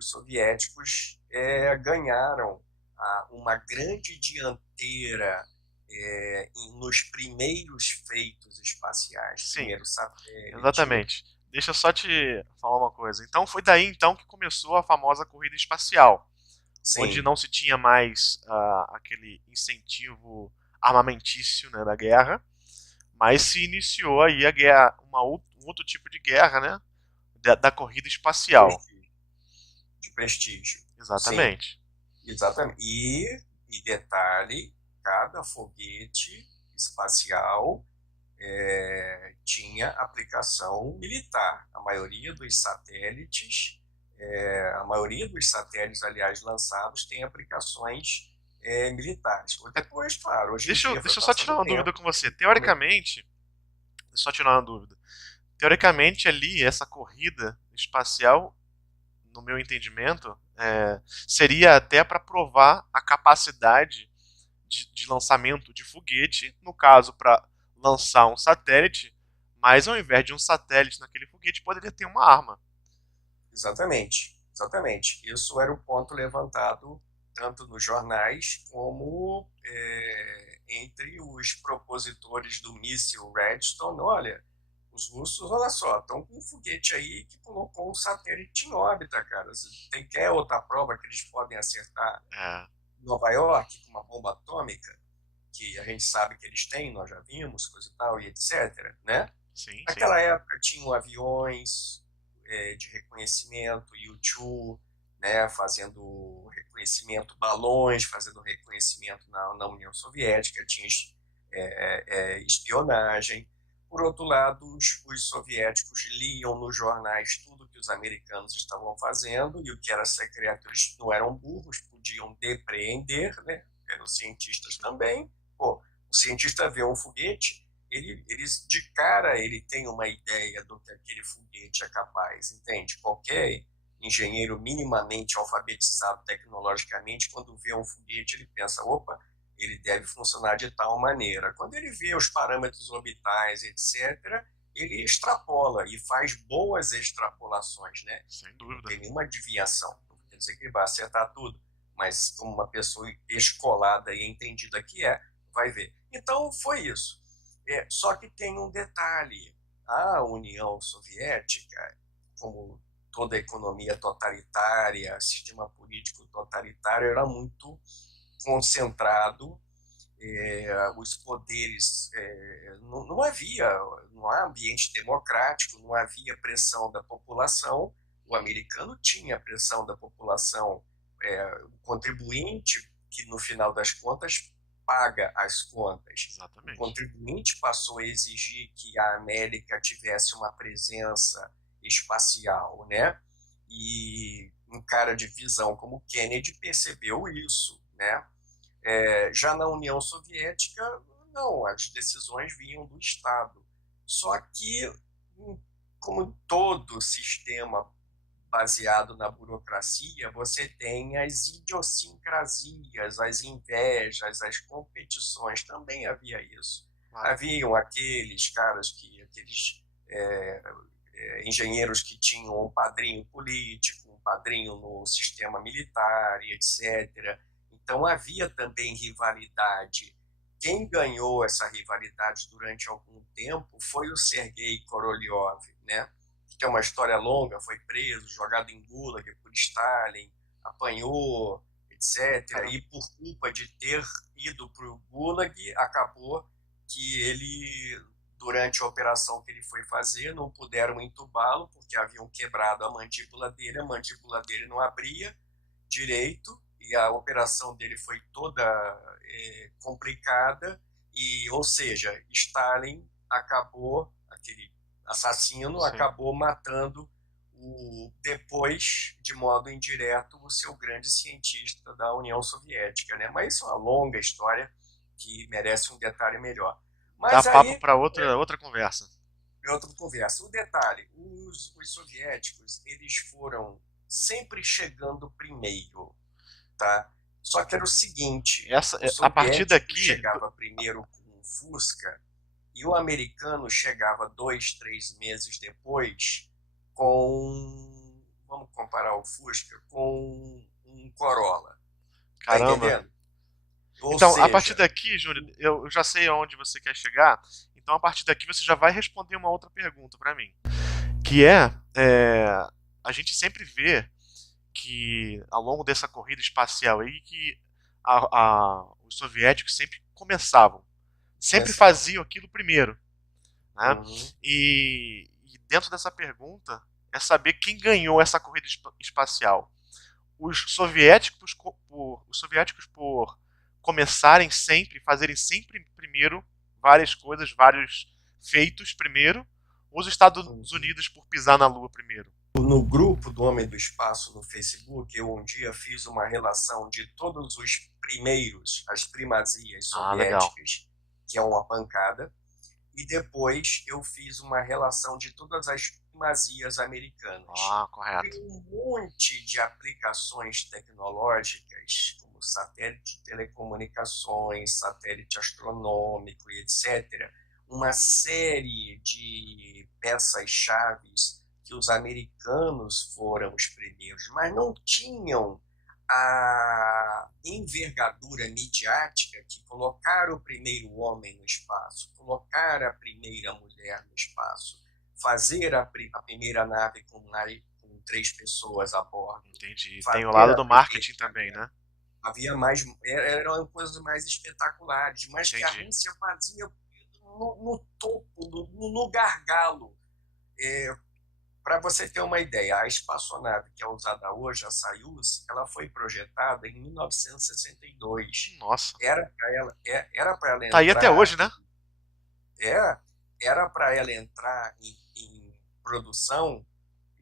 soviéticos ganharam uma grande dianteira nos primeiros feitos espaciais. Sim, primeiro satélite. Exatamente. Deixa eu só te falar uma coisa. Então foi daí então que começou a famosa corrida espacial. Sim. Onde não se tinha mais aquele incentivo armamentício, né, da guerra, mas se iniciou aí a guerra, um outro tipo de guerra, né, da corrida espacial. De prestígio. Exatamente. Sim. Exatamente. E E detalhe, cada foguete espacial tinha aplicação militar. A maioria dos satélites, aliás, lançados tem aplicações militares. Depois, claro, hoje em dia foi Deixa eu só passando tirar o uma dúvida tempo. com você. Teoricamente, só tirar uma dúvida. Teoricamente, ali, essa corrida espacial, no meu entendimento, seria até para provar a capacidade de lançamento de foguete, no caso, para lançar um satélite, mas ao invés de um satélite naquele foguete, poderia ter uma arma. Exatamente, exatamente. Isso era o ponto levantado tanto nos jornais como entre os propositores do míssil Redstone. Olha, os russos, olha só, estão com um foguete aí que colocou um satélite em órbita, cara. Quer outra prova que eles podem acertar É, Nova York com uma bomba atômica, que a gente sabe que eles têm, nós já vimos, coisa e tal, e etc., né? sim, sim. Naquela época tinham aviões de reconhecimento, U-2, né, fazendo reconhecimento, balões fazendo reconhecimento na União Soviética, tinha espionagem. Por outro lado, os soviéticos liam nos jornais tudo que os americanos estavam fazendo, e o que era secreto eles não eram burros, podiam depreender, né? Eram cientistas também. Pô, o cientista vê um foguete, de cara ele tem uma ideia do que aquele foguete é capaz, entende? Qualquer engenheiro minimamente alfabetizado tecnologicamente, quando vê um foguete, ele pensa, opa, ele deve funcionar de tal maneira. Quando ele vê os parâmetros orbitais, etc., ele extrapola e faz boas extrapolações, né? Sem Não dúvida. tem nenhuma desviação. Não quer dizer que ele vai acertar tudo, mas como uma pessoa escolada e entendida que vai ver. Então, foi isso. Só que tem um detalhe. A União Soviética, como toda economia totalitária, sistema político totalitário, era muito concentrado, os poderes, não há ambiente democrático, não havia pressão da população. O americano tinha pressão da população, o contribuinte, que no final das contas paga as contas. O Exatamente. contribuinte passou a exigir que a América tivesse uma presença espacial, né? E um cara de visão como Kennedy percebeu isso, né? Já na União Soviética, não, as decisões vinham do Estado. Só que, como todo sistema baseado na burocracia, você tem as idiosincrasias, as invejas, as competições. Também havia isso. Claro. Haviam aqueles caras aqueles engenheiros que tinham um padrinho político, um padrinho no sistema militar, e etc. Então havia também rivalidade. Quem ganhou essa rivalidade durante algum tempo foi o Sergei Korolev, né? Que é uma história longa, foi preso, jogado em Gulag por Stalin, apanhou, etc. Caramba. E por culpa de ter ido para o Gulag, acabou que ele, durante a operação que ele foi fazer, não puderam entubá-lo porque haviam quebrado a mandíbula dele não abria direito, e a operação dele foi toda complicada, ou seja, Stalin acabou, aquele assassino, Sim. acabou matando depois, de modo indireto, o seu grande cientista da União Soviética, né? Mas isso é uma longa história que merece um detalhe melhor. Dá Mas papo aí, para outra conversa. outra conversa. O detalhe, os soviéticos, eles foram sempre chegando primeiro, tá? Só que era o seguinte, o A partir soviético daqui, chegava primeiro com um Fusca e o americano chegava 2, 3 meses depois com, vamos comparar o Fusca, com um Corolla. Tá caramba. entendendo? Ou Então, a partir seja, daqui, Júnior, eu já sei aonde você quer chegar. Então, a partir daqui, você já vai responder uma outra pergunta para mim. Que a gente sempre vê que, ao longo dessa corrida espacial aí, que os soviéticos sempre começavam. Sempre começava. faziam aquilo primeiro. Né? Uhum. E dentro dessa pergunta, é saber quem ganhou essa corrida espacial. Os soviéticos por começarem sempre, fazerem sempre primeiro várias coisas, vários feitos primeiro, ou os Estados Unidos por pisar na Lua primeiro? No grupo do Homem do Espaço no Facebook, eu um dia fiz uma relação de todos os primeiros, as primazias Legal. soviéticas, que é uma pancada, e depois eu fiz uma relação de todas as primazias americanas. Correto. Tem um monte de aplicações tecnológicas, como satélite de telecomunicações, satélite astronômico e etc. Uma série de peças-chaves que os americanos foram os primeiros, mas não tinham a envergadura midiática que colocar o primeiro homem no espaço, colocar a primeira mulher no espaço, fazer a primeira nave com 3 pessoas a bordo. Entendi. Tem o lado do marketing também, né? Havia mais, eram coisas mais espetaculares, mas Entendi. que a Rússia fazia no topo, no gargalo. Para você ter uma ideia, a espaçonave que é usada hoje, a Soyuz, ela foi projetada em 1962. Nossa. Era para ela entrar... Tá aí até hoje, né? Era para ela entrar em produção,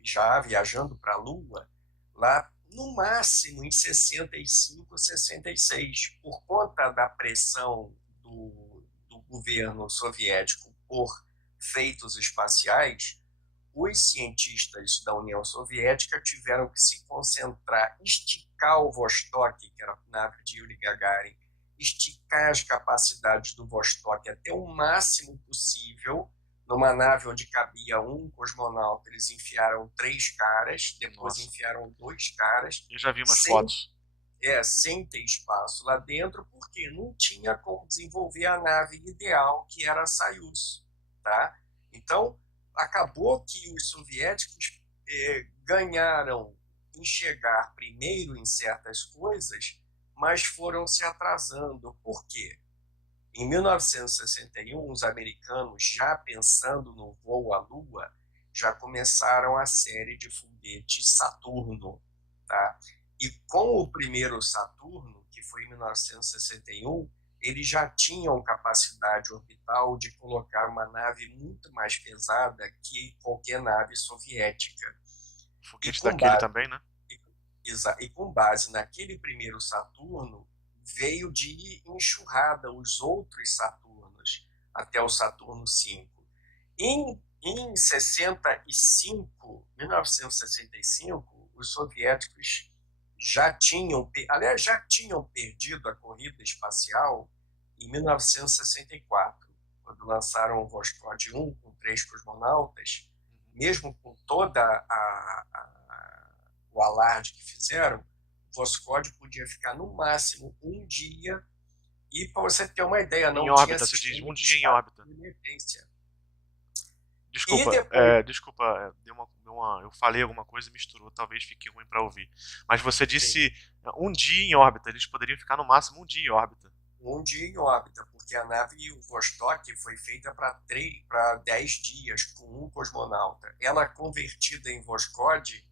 já viajando para a Lua, lá no máximo em 65, 66. Por conta da pressão do governo soviético por feitos espaciais, os cientistas da União Soviética tiveram que se concentrar, esticar o Vostok, que era a nave de Yuri Gagarin, esticar as capacidades do Vostok até o máximo possível. Numa nave onde cabia um cosmonauta, eles enfiaram 3 caras, depois enfiaram 2 caras. Eu já vi umas fotos. Sem ter espaço lá dentro, porque não tinha como desenvolver a nave ideal, que era a Soyuz. Tá? Então, acabou que os soviéticos ganharam em chegar primeiro em certas coisas, mas foram se atrasando. Por quê? Em 1961, os americanos, já pensando no voo à Lua, já começaram a série de foguetes Saturno. Tá? E com o primeiro Saturno, que foi em 1961, eles já tinham capacidade orbital de colocar uma nave muito mais pesada que qualquer nave soviética. Foguete daquele também, né? E com base naquele primeiro Saturno, veio de enxurrada os outros Saturnos, até o Saturno V. Em 1965, os soviéticos já tinham perdido a corrida espacial em 1964, quando lançaram o Voskhod 1 com 3 cosmonautas. Mesmo com toda o alarde que fizeram, o Voskhod podia ficar no máximo um dia, e para você ter uma ideia, não em tinha órbita, você diz, um dia em órbita. De emergência. Desculpa, eu falei alguma coisa e misturou, talvez fique ruim para ouvir. Mas você disse um dia em órbita, eles poderiam ficar no máximo um dia em órbita. Um dia em órbita, porque a nave Vostok foi feita para 10 dias com um cosmonauta. Ela, convertida em Voskhod,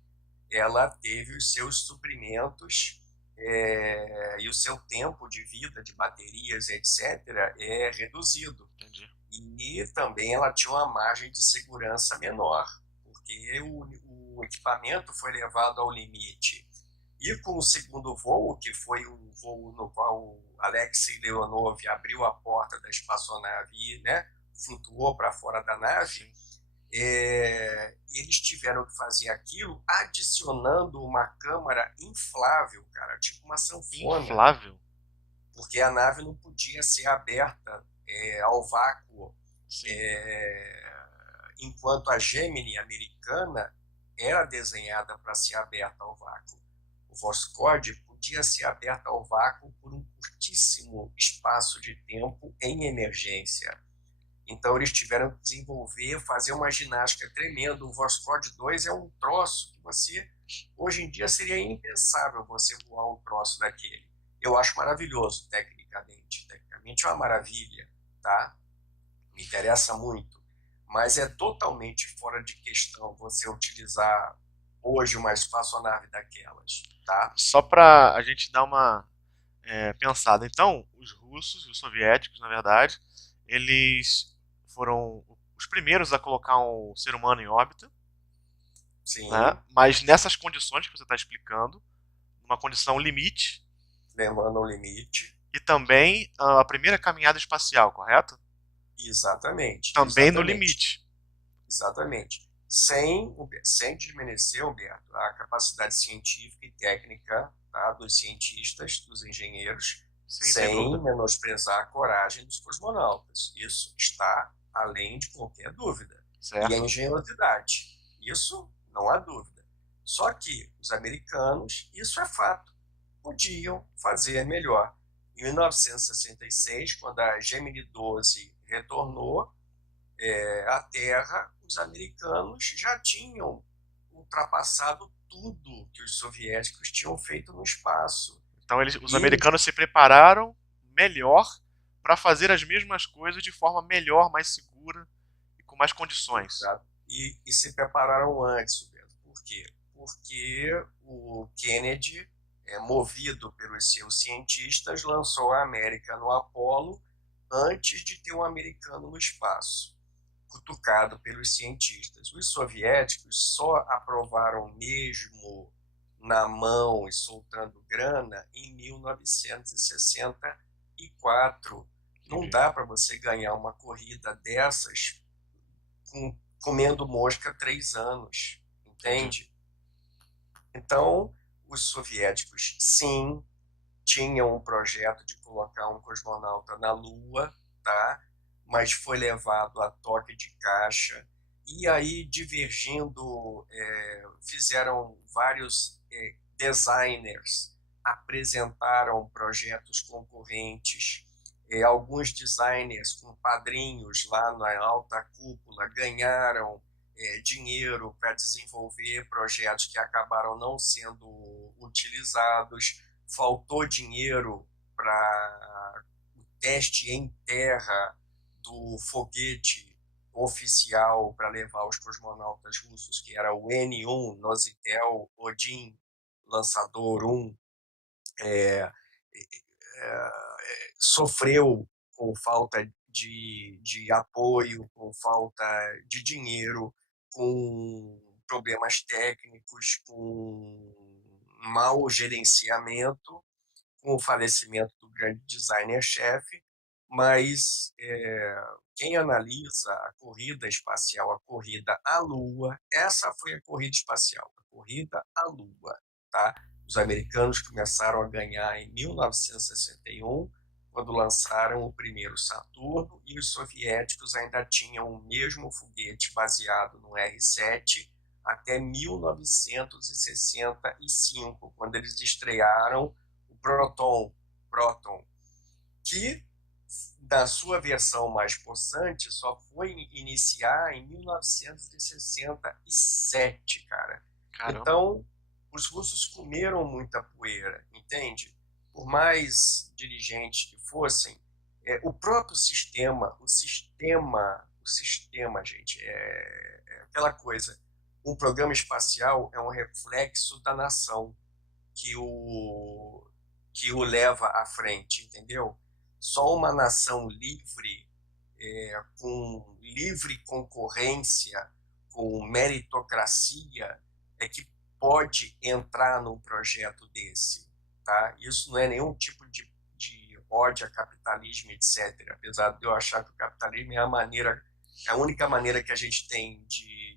ela teve os seus suprimentos e o seu tempo de vida, de baterias, etc., é reduzido. Entendi. E também ela tinha uma margem de segurança menor, porque o equipamento foi levado ao limite. E com o segundo voo, que foi um voo no qual o Alexei Leonov abriu a porta da espaçonave e flutuou para fora da nave, eles tiveram que fazer aquilo adicionando uma câmara inflável, cara, tipo uma sanfona. Inflável? Porque a nave não podia ser aberta ao vácuo, enquanto a Gemini americana era desenhada para ser aberta ao vácuo. O Voskhod podia ser aberta ao vácuo por um curtíssimo espaço de tempo em emergência. Então eles tiveram que desenvolver, fazer uma ginástica tremenda. O Voskhod 2 é um troço que hoje em dia seria impensável você voar um troço daquele. Eu acho maravilhoso tecnicamente. Tecnicamente é uma maravilha, tá? Me interessa muito. Mas é totalmente fora de questão você utilizar hoje uma espaçonave daquelas, tá? Só para a gente dar uma pensada. Então, os russos e os soviéticos, na verdade, eles foram os primeiros a colocar um ser humano em órbita, né? Sim, Mas nessas condições que você está explicando, uma condição limite, lembrando o limite. e também a primeira caminhada espacial, correto? Exatamente, Também no exatamente, limite. exatamente. Sem desmerecer, Alberto, a capacidade científica e técnica, tá, dos cientistas, dos engenheiros, Sim, sem sem dúvida. menosprezar a coragem dos cosmonautas. Isso está além de qualquer dúvida. E a Certo? ingenuidade. Isso não há dúvida. Só que os americanos, isso é fato, podiam fazer melhor. Em 1966, quando a Gemini 12 retornou à Terra, os americanos já tinham ultrapassado tudo que os soviéticos tinham feito no espaço. Então os E, americanos se prepararam melhor para fazer as mesmas coisas de forma melhor, mais segura e com mais condições. e se prepararam antes, Beto. Por quê? Porque o Kennedy, movido pelos seus cientistas, lançou a América no Apolo antes de ter um americano no espaço, cutucado pelos cientistas. Os soviéticos só aprovaram mesmo na mão e soltando grana em 1964. Não Entendi. dá para você ganhar uma corrida dessas comendo mosca 3 anos, Entendi. entende? Então, os soviéticos, sim, tinham um projeto de colocar um cosmonauta na Lua, tá? Mas foi levado a toque de caixa. E aí, divergindo, fizeram vários designers, apresentaram projetos concorrentes. Alguns designers com padrinhos lá na alta cúpula ganharam dinheiro para desenvolver projetos que acabaram não sendo utilizados. Faltou dinheiro para o teste em terra do foguete oficial para levar os cosmonautas russos, que era o N-1, Nozitel Odin, lançador 1, é, sofreu com falta de apoio, com falta de dinheiro, com problemas técnicos, com mau gerenciamento, com o falecimento do grande designer-chefe, mas quem analisa a corrida espacial, a corrida à Lua, essa foi a corrida espacial, a corrida à Lua, tá? Os americanos começaram a ganhar em 1961, quando lançaram o primeiro Saturno, e os soviéticos ainda tinham o mesmo foguete baseado no R-7 até 1965, quando eles estrearam o Proton, que da sua versão mais possante só foi iniciar em 1967, cara. Caramba. Então, os russos comeram muita poeira, entende? Por mais dirigentes que fossem, o próprio sistema, gente, é aquela coisa. Um programa espacial é um reflexo da nação que o leva à frente, entendeu? Só uma nação livre, com livre concorrência, com meritocracia, é que pode entrar num projeto desse. Tá? Isso não é nenhum tipo de ódio a capitalismo, etc. Apesar de eu achar que o capitalismo é a única maneira que a gente tem de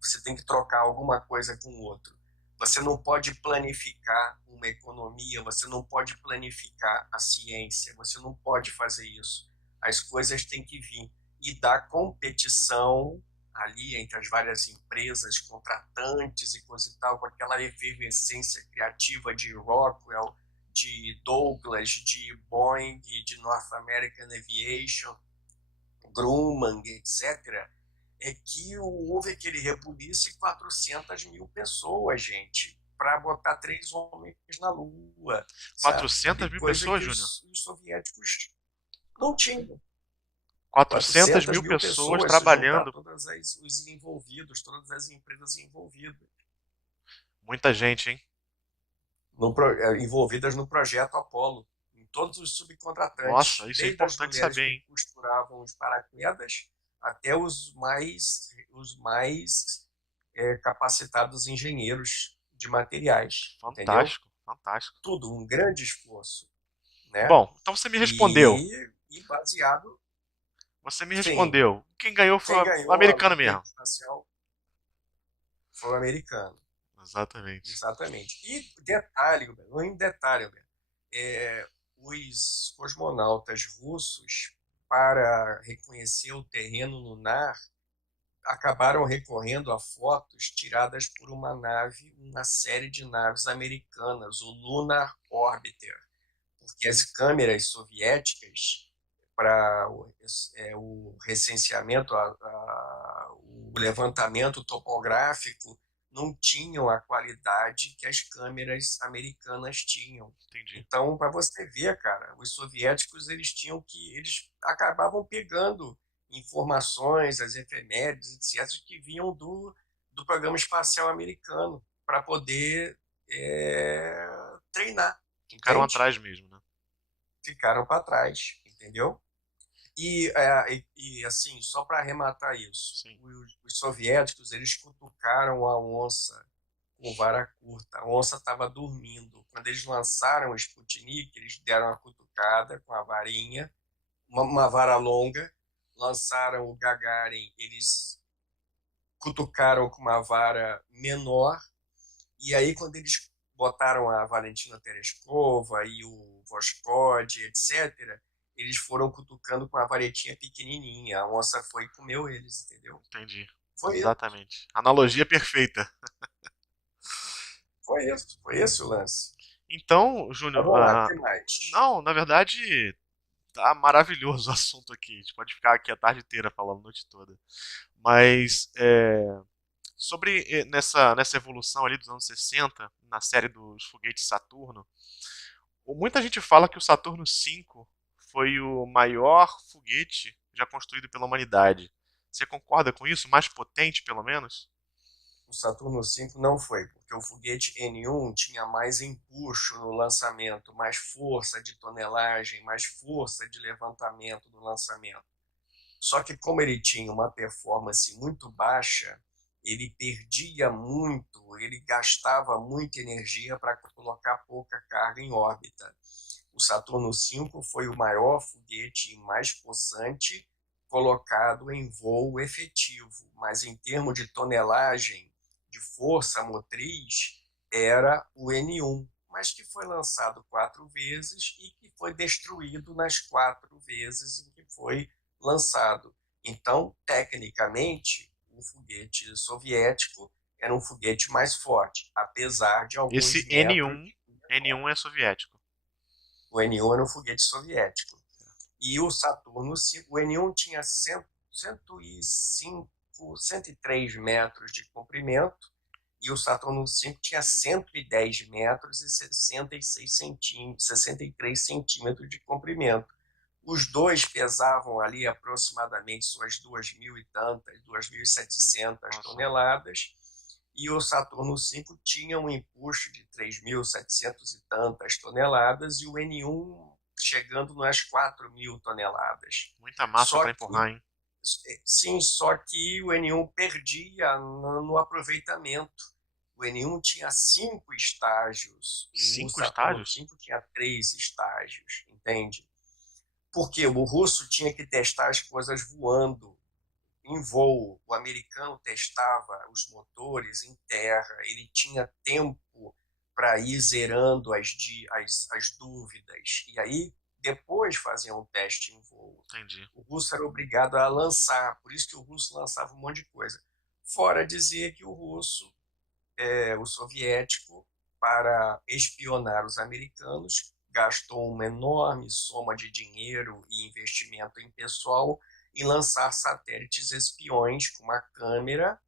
você tem que trocar alguma coisa com o outro. Você não pode planificar uma economia, você não pode planificar a ciência, você não pode fazer isso. As coisas têm que vir. E da competição ali entre as várias empresas, contratantes e coisa e tal, com aquela efervescência criativa de Rockwell, de Douglas, de Boeing, de North American Aviation, Grumman, etc., é que houve aquele rebuliço e 400 mil pessoas, gente, para botar 3 homens na Lua, Quatrocentas sabe? mil Coisa pessoas, que Júnior? os soviéticos não tinham. 400 400 mil mil pessoas pessoas, se juntar trabalhando. todas os envolvidos, todas as empresas envolvidas. Muita gente, hein? envolvidas no projeto Apollo, em todos os subcontratantes, Nossa, isso é desde as importante mulheres saber, que hein? costuravam os paraquedas até os mais capacitados engenheiros de materiais, entendeu? Fantástico, fantástico. Tudo um grande esforço, né? Bom, então você me respondeu. E baseado, Você me sim, respondeu. Quem ganhou foi quem o ganhou a americano corrida mesmo. espacial foi o americano. Exatamente. Exatamente. E detalhe, um detalhe, os cosmonautas russos, para reconhecer o terreno lunar, acabaram recorrendo a fotos tiradas por uma série de naves americanas, o Lunar Orbiter, porque as câmeras soviéticas para o recenseamento, o levantamento topográfico, não tinham a qualidade que as câmeras americanas tinham. Entendi. Então, para você ver, cara, os soviéticos eles acabavam pegando informações, as efemérides, etc., que vinham do programa espacial americano para poder treinar, Ficaram entende? atrás mesmo, né? Ficaram para trás, entendeu? Assim, só para arrematar isso, Sim. os soviéticos eles cutucaram a onça com vara curta. A onça estava dormindo. Quando eles lançaram o Sputnik, eles deram uma cutucada com a varinha, uma vara longa. Lançaram o Gagarin, eles cutucaram com uma vara menor. E aí, quando eles botaram a Valentina Tereshkova e o Voskhod, etc., eles foram cutucando com a varetinha pequenininha. A onça foi e comeu eles, entendeu? Entendi. Foi isso. Exatamente. Analogia perfeita. Foi esse o lance. Então, Mas Júnior, vamos lá, o que mais? não, na verdade, tá maravilhoso o assunto aqui. A gente pode ficar aqui a tarde inteira falando, a noite toda. Mas, sobre nessa evolução ali dos anos 60, na série dos foguetes Saturno, muita gente fala que o Saturno V foi o maior foguete já construído pela humanidade. Você concorda com isso? Mais potente, pelo menos? O Saturno V não foi, porque o foguete N1 tinha mais empuxo no lançamento, mais força de tonelagem, mais força de levantamento no lançamento. Só que como ele tinha uma performance muito baixa, ele perdia muito, ele gastava muita energia para colocar pouca carga em órbita. O Saturno V foi o maior foguete mais possante colocado em voo efetivo, mas em termos de tonelagem, de força motriz, era o N1, mas que foi lançado 4 vezes e que foi destruído nas 4 vezes em que foi lançado. Então, tecnicamente, o foguete soviético era um foguete mais forte, apesar de alguns Esse metros. N1 é soviético. O N1 era um foguete soviético. E o Saturno, o N1 tinha 105, 103 metros de comprimento e o Saturno V tinha 110 metros e 66 centímetros, 63 centímetros de comprimento. Os dois pesavam ali aproximadamente suas 2.000 e tantas, 2.700 Nossa. toneladas, e o Saturno V tinha um empuxo de 3.700 e tantas toneladas e o N1 chegando nas 4.000 toneladas. Muita massa Só para que, empurrar, hein? sim, só que o N1 perdia no aproveitamento. O N1 tinha 5 estágios, o 5 Saturno estágios? V tinha 3 estágios, entende? Porque o russo tinha que testar as coisas voando, em voo. O americano testava os motores em terra, ele tinha tempo para ir zerando as dúvidas. E aí, depois fazia um teste em voo. Entendi. O russo era obrigado a lançar, por isso que o russo lançava um monte de coisa. Fora dizer que o soviético, para espionar os americanos, gastou uma enorme soma de dinheiro e investimento em pessoal em lançar satélites espiões com uma câmera,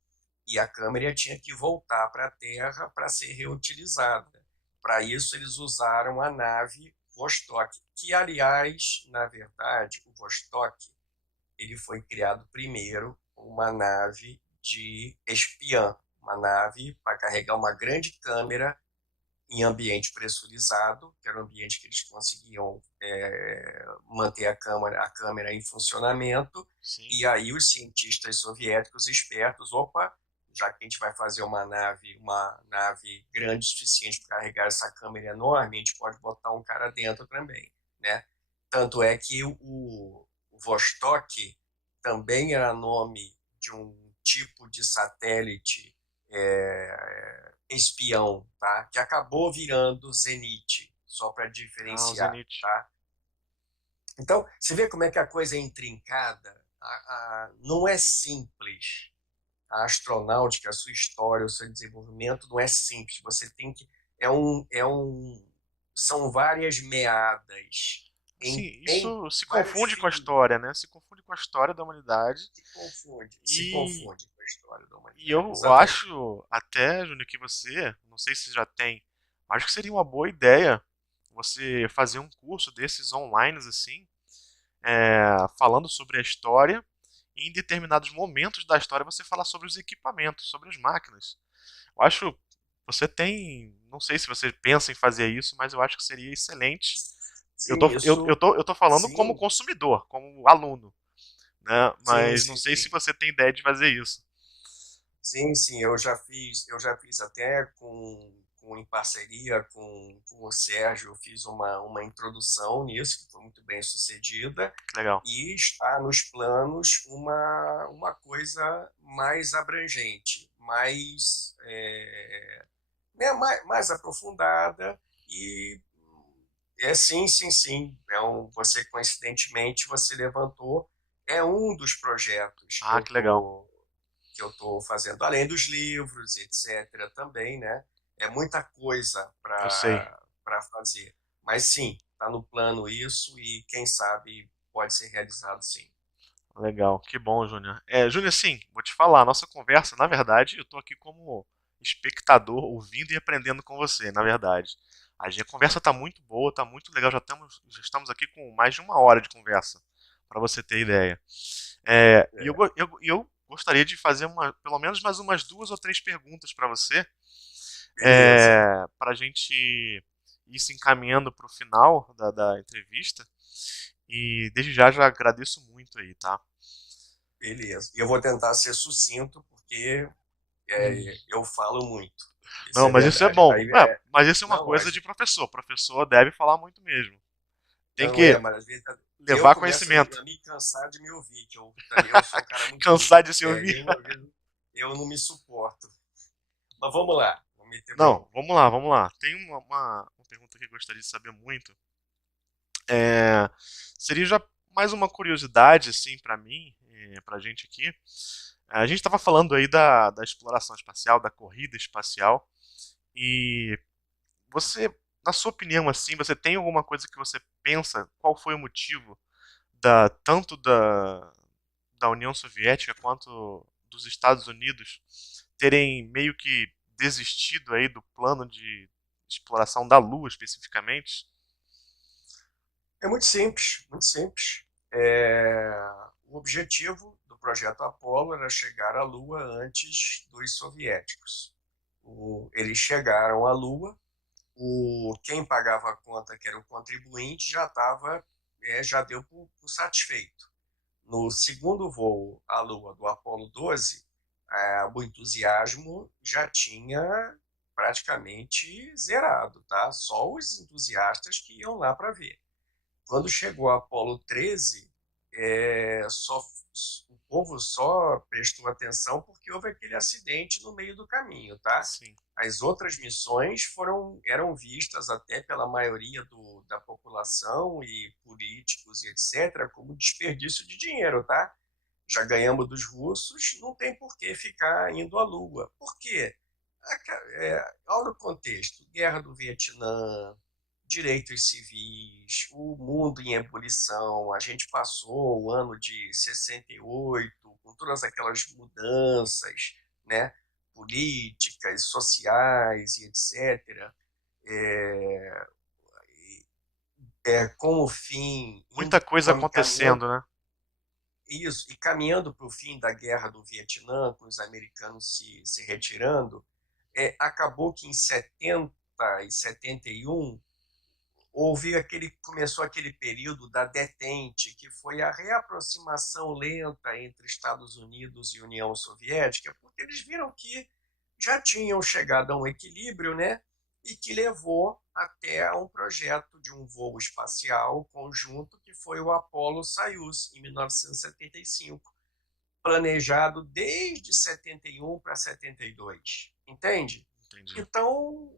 e a câmera tinha que voltar para a Terra para ser reutilizada. Para isso, eles usaram a nave Vostok, que, aliás, na verdade, o Vostok ele foi criado primeiro uma nave de espiã, uma nave para carregar uma grande câmera em ambiente pressurizado, que era um ambiente que eles conseguiam manter a câmera em funcionamento, Sim. e aí os cientistas soviéticos espertos, opa, já que a gente vai fazer uma nave grande o suficiente para carregar essa câmera enorme, a gente pode botar um cara dentro também, né? Tanto é que o Vostok também era nome de um tipo de satélite espião, tá? Que acabou virando Zenit, só para Ah, o diferenciar, Zenit. tá? Então, você vê como é que a coisa é intrincada? Não é simples. A astronáutica, a sua história, o seu desenvolvimento não é simples. Você tem que. São várias meadas Sim, em isso se vários confunde com a fios. história, né? Se confunde com a história da humanidade. Se E, confunde com a história da e humanidade. eu Exatamente. acho até, Júnior, que você, não sei se já tem, acho que seria uma boa ideia você fazer um curso desses online, assim, falando sobre a história e em determinados momentos da história você falar sobre os equipamentos, sobre as máquinas. Eu acho, você tem, não sei se você pensa em fazer isso, mas eu acho que seria excelente. Sim, isso. Eu tô falando como Sim, consumidor, como aluno, né? sim, Mas não sim. sei se você tem ideia de fazer isso. Sim, sim, eu já fiz até em parceria com o Sérgio, eu fiz uma introdução nisso, que foi muito bem sucedida, Que legal. e está nos planos uma coisa mais abrangente, mais aprofundada, e sim, sim, sim, você coincidentemente você levantou, é um dos projetos que Ah, eu que legal. tô que eu estou fazendo, além dos livros, etc., também, né? É muita coisa Eu sei. para fazer. Mas sim, está no plano isso e quem sabe pode ser realizado sim. Legal. Que bom, Júnior. Júnior, sim, vou te falar, a nossa conversa, na verdade, eu tô aqui como espectador, ouvindo e aprendendo com você, na verdade. A conversa tá muito boa, tá muito legal, já estamos aqui com mais de uma hora de conversa, para você ter ideia. É, Eu gostaria de fazer pelo menos mais umas duas ou três perguntas para você, beleza, para a gente ir se encaminhando para o final da entrevista. E desde já agradeço muito aí, tá? beleza. E eu vou tentar ser sucinto porque eu falo muito. Isso Não, é mas isso é verdade. bom. Mas isso é uma Não, coisa de professor. Professor deve falar muito mesmo. Tem não é, que mas às vezes eu levar começo conhecimento. a me cansar de me ouvir, que eu também eu sou um cara muito. Cansar de se ouvir. E aí, às vezes, eu não me suporto. Mas vamos lá, vamos meter Não, bronca. vamos lá, vamos lá. Tem uma pergunta que eu gostaria de saber muito. É, seria já mais uma curiosidade, assim, para mim, pra gente aqui. A gente estava falando aí da exploração espacial, da corrida espacial. E você, na sua opinião, assim, você tem alguma coisa que você pensa? Qual foi o motivo tanto da União Soviética quanto dos Estados Unidos terem meio que desistido aí do plano de exploração da Lua especificamente? É muito simples, muito simples. O objetivo do projeto Apollo era chegar à Lua antes dos soviéticos. Eles chegaram à Lua, quem pagava a conta, que era o contribuinte, já deu por satisfeito. No segundo voo à Lua do Apollo 12, o entusiasmo já tinha praticamente zerado, tá? Só os entusiastas que iam lá para ver. Quando chegou a Apollo 13, o povo só prestou atenção porque houve aquele acidente no meio do caminho, tá? Sim. As outras missões eram vistas até pela maioria da população e políticos e etc. como desperdício de dinheiro, tá? Já ganhamos dos russos, não tem por que ficar indo à Lua. Por quê? Olha o contexto: guerra do Vietnã, direitos civis, o mundo em ebulição. A gente passou o ano de 68 com todas aquelas mudanças, né, políticas, sociais e etc. É, com o fim, Muita coisa caminhando acontecendo, né? isso, e caminhando para o fim da guerra do Vietnã, com os americanos se retirando, acabou que em 70 e 71, começou aquele período da detente, que foi a reaproximação lenta entre Estados Unidos e União Soviética, porque eles viram que já tinham chegado a um equilíbrio, né? E que levou até a um projeto de um voo espacial conjunto, que foi o Apollo-Soyuz, em 1975, planejado desde 71 para 72, entende? Entendi. Então,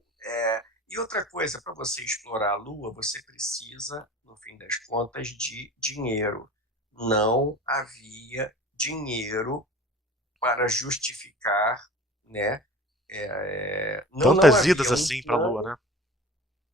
e outra coisa, para você explorar a Lua, você precisa, no fim das contas, de dinheiro. Não havia dinheiro para justificar, né? Não Tantas havia idas um assim pra Lua, plano né?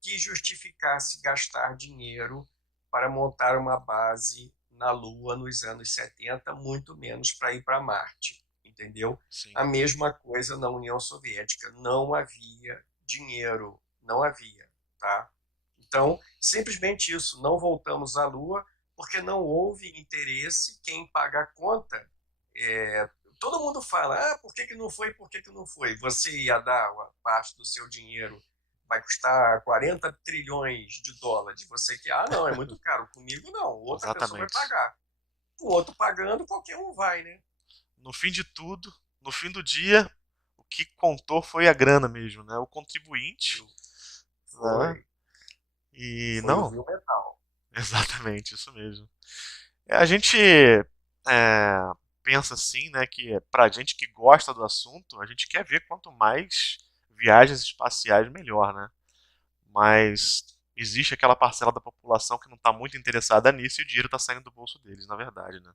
que justificasse gastar dinheiro para montar uma base na Lua nos anos 70, muito menos para ir para Marte, entendeu? Sim. A mesma coisa na União Soviética, não havia dinheiro, não havia, tá? Então, simplesmente isso, não voltamos à Lua porque não houve interesse. Quem paga a conta, é, todo mundo fala, por que não foi, por que não foi? Você ia dar uma parte do seu dinheiro, vai custar 40 trilhões de dólares, você quer, não, é muito caro, comigo não, outra pessoa vai Exatamente. pagar. Com o outro pagando, qualquer um vai, né? No fim de tudo, no fim do dia, o que contou foi a grana mesmo, né? O contribuinte, né? Foi, E foi o não, Viu Metal. exatamente, isso mesmo. A gente pensa assim, né, que pra gente que gosta do assunto, a gente quer ver quanto mais viagens espaciais, melhor, né? Mas existe aquela parcela da população que não está muito interessada nisso e o dinheiro está saindo do bolso deles, na verdade, né?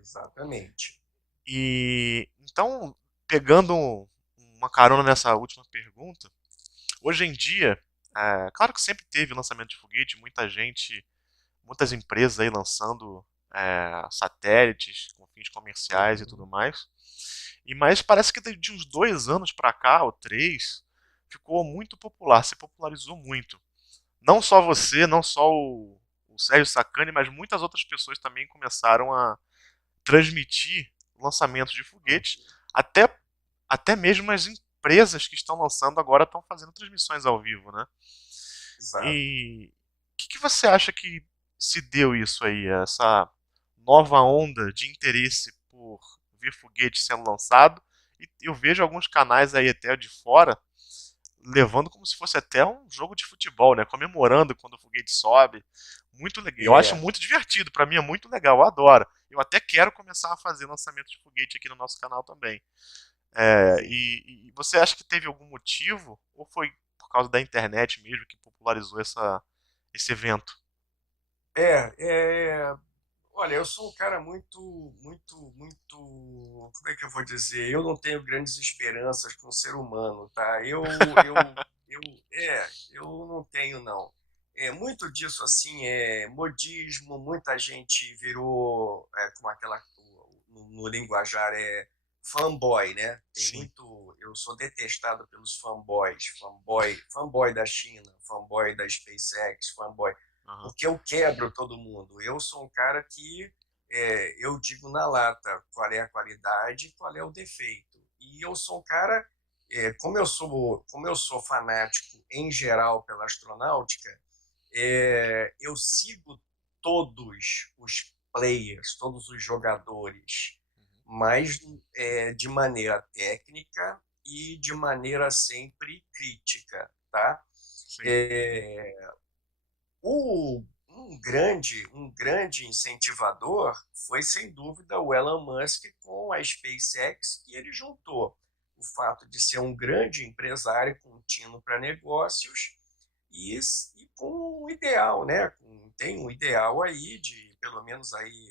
Exatamente. E então, pegando uma carona nessa última pergunta, hoje em dia, claro que sempre teve lançamento de foguete, muita gente, muitas empresas aí lançando satélites com fins comerciais e tudo Uhum. mais. E mas parece que de uns 2 anos para cá, ou 3, ficou muito popular, se popularizou muito. Não só você, não só o Sérgio Sacani, mas muitas outras pessoas também começaram a transmitir lançamentos de foguetes, Uhum. até, até mesmo as empresas que estão lançando agora estão fazendo transmissões ao vivo, né? Exato. E o que você acha que se deu isso aí, essa nova onda de interesse por ver foguete sendo lançado? E eu vejo alguns canais aí até de fora levando como se fosse até um jogo de futebol, né? Comemorando quando o foguete sobe. Muito legal. Eu acho É, muito divertido. Para mim é muito legal. Eu adoro. Eu até quero começar a fazer lançamento de foguete aqui no nosso canal também. sim. E você acha que teve algum motivo? Ou foi por causa da internet mesmo que popularizou esse evento? É, é, Olha, eu sou um cara como é que eu vou dizer? Eu não tenho grandes esperanças com o ser humano, tá? Eu não tenho, não. Muito disso, assim, é modismo, muita gente virou, como no linguajar, fanboy, né? Sim. Eu sou detestado pelos fanboys, fanboy da China, fanboy da SpaceX, fanboy Aham. porque eu quebro todo mundo. Eu sou um cara que eu digo na lata qual é a qualidade, qual é o defeito. E eu sou um cara, como eu sou fanático em geral pela astronáutica, eu sigo todos os players, todos os jogadores, mas de maneira técnica e de maneira sempre crítica, tá? Sim. É, um grande incentivador foi, sem dúvida, o Elon Musk com a SpaceX, que ele juntou o fato de ser um grande empresário com um tino para negócios e com um ideal, né? Tem um ideal aí de, pelo menos aí,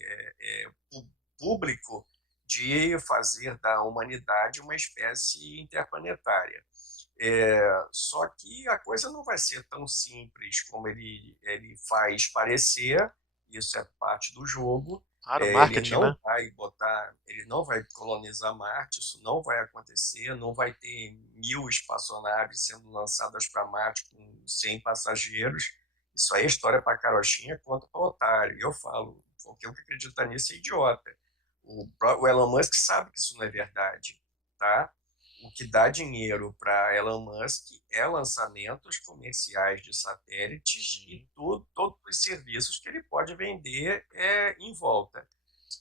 público, de fazer da humanidade uma espécie interplanetária. Só que a coisa não vai ser tão simples como ele faz parecer, isso é parte do jogo. Claro, Ele marketing, não né? vai botar, ele não vai colonizar Marte, isso não vai acontecer, não vai ter 1.000 espaçonaves sendo lançadas para Marte com 100 passageiros. Isso aí é história para carochinha, conta para otário. E eu falo, qualquer um que acredita nisso é idiota. O Elon Musk sabe que isso não é verdade, tá? O que dá dinheiro para Elon Musk é lançamentos comerciais de satélites e Sim. todos os serviços que ele pode vender em volta.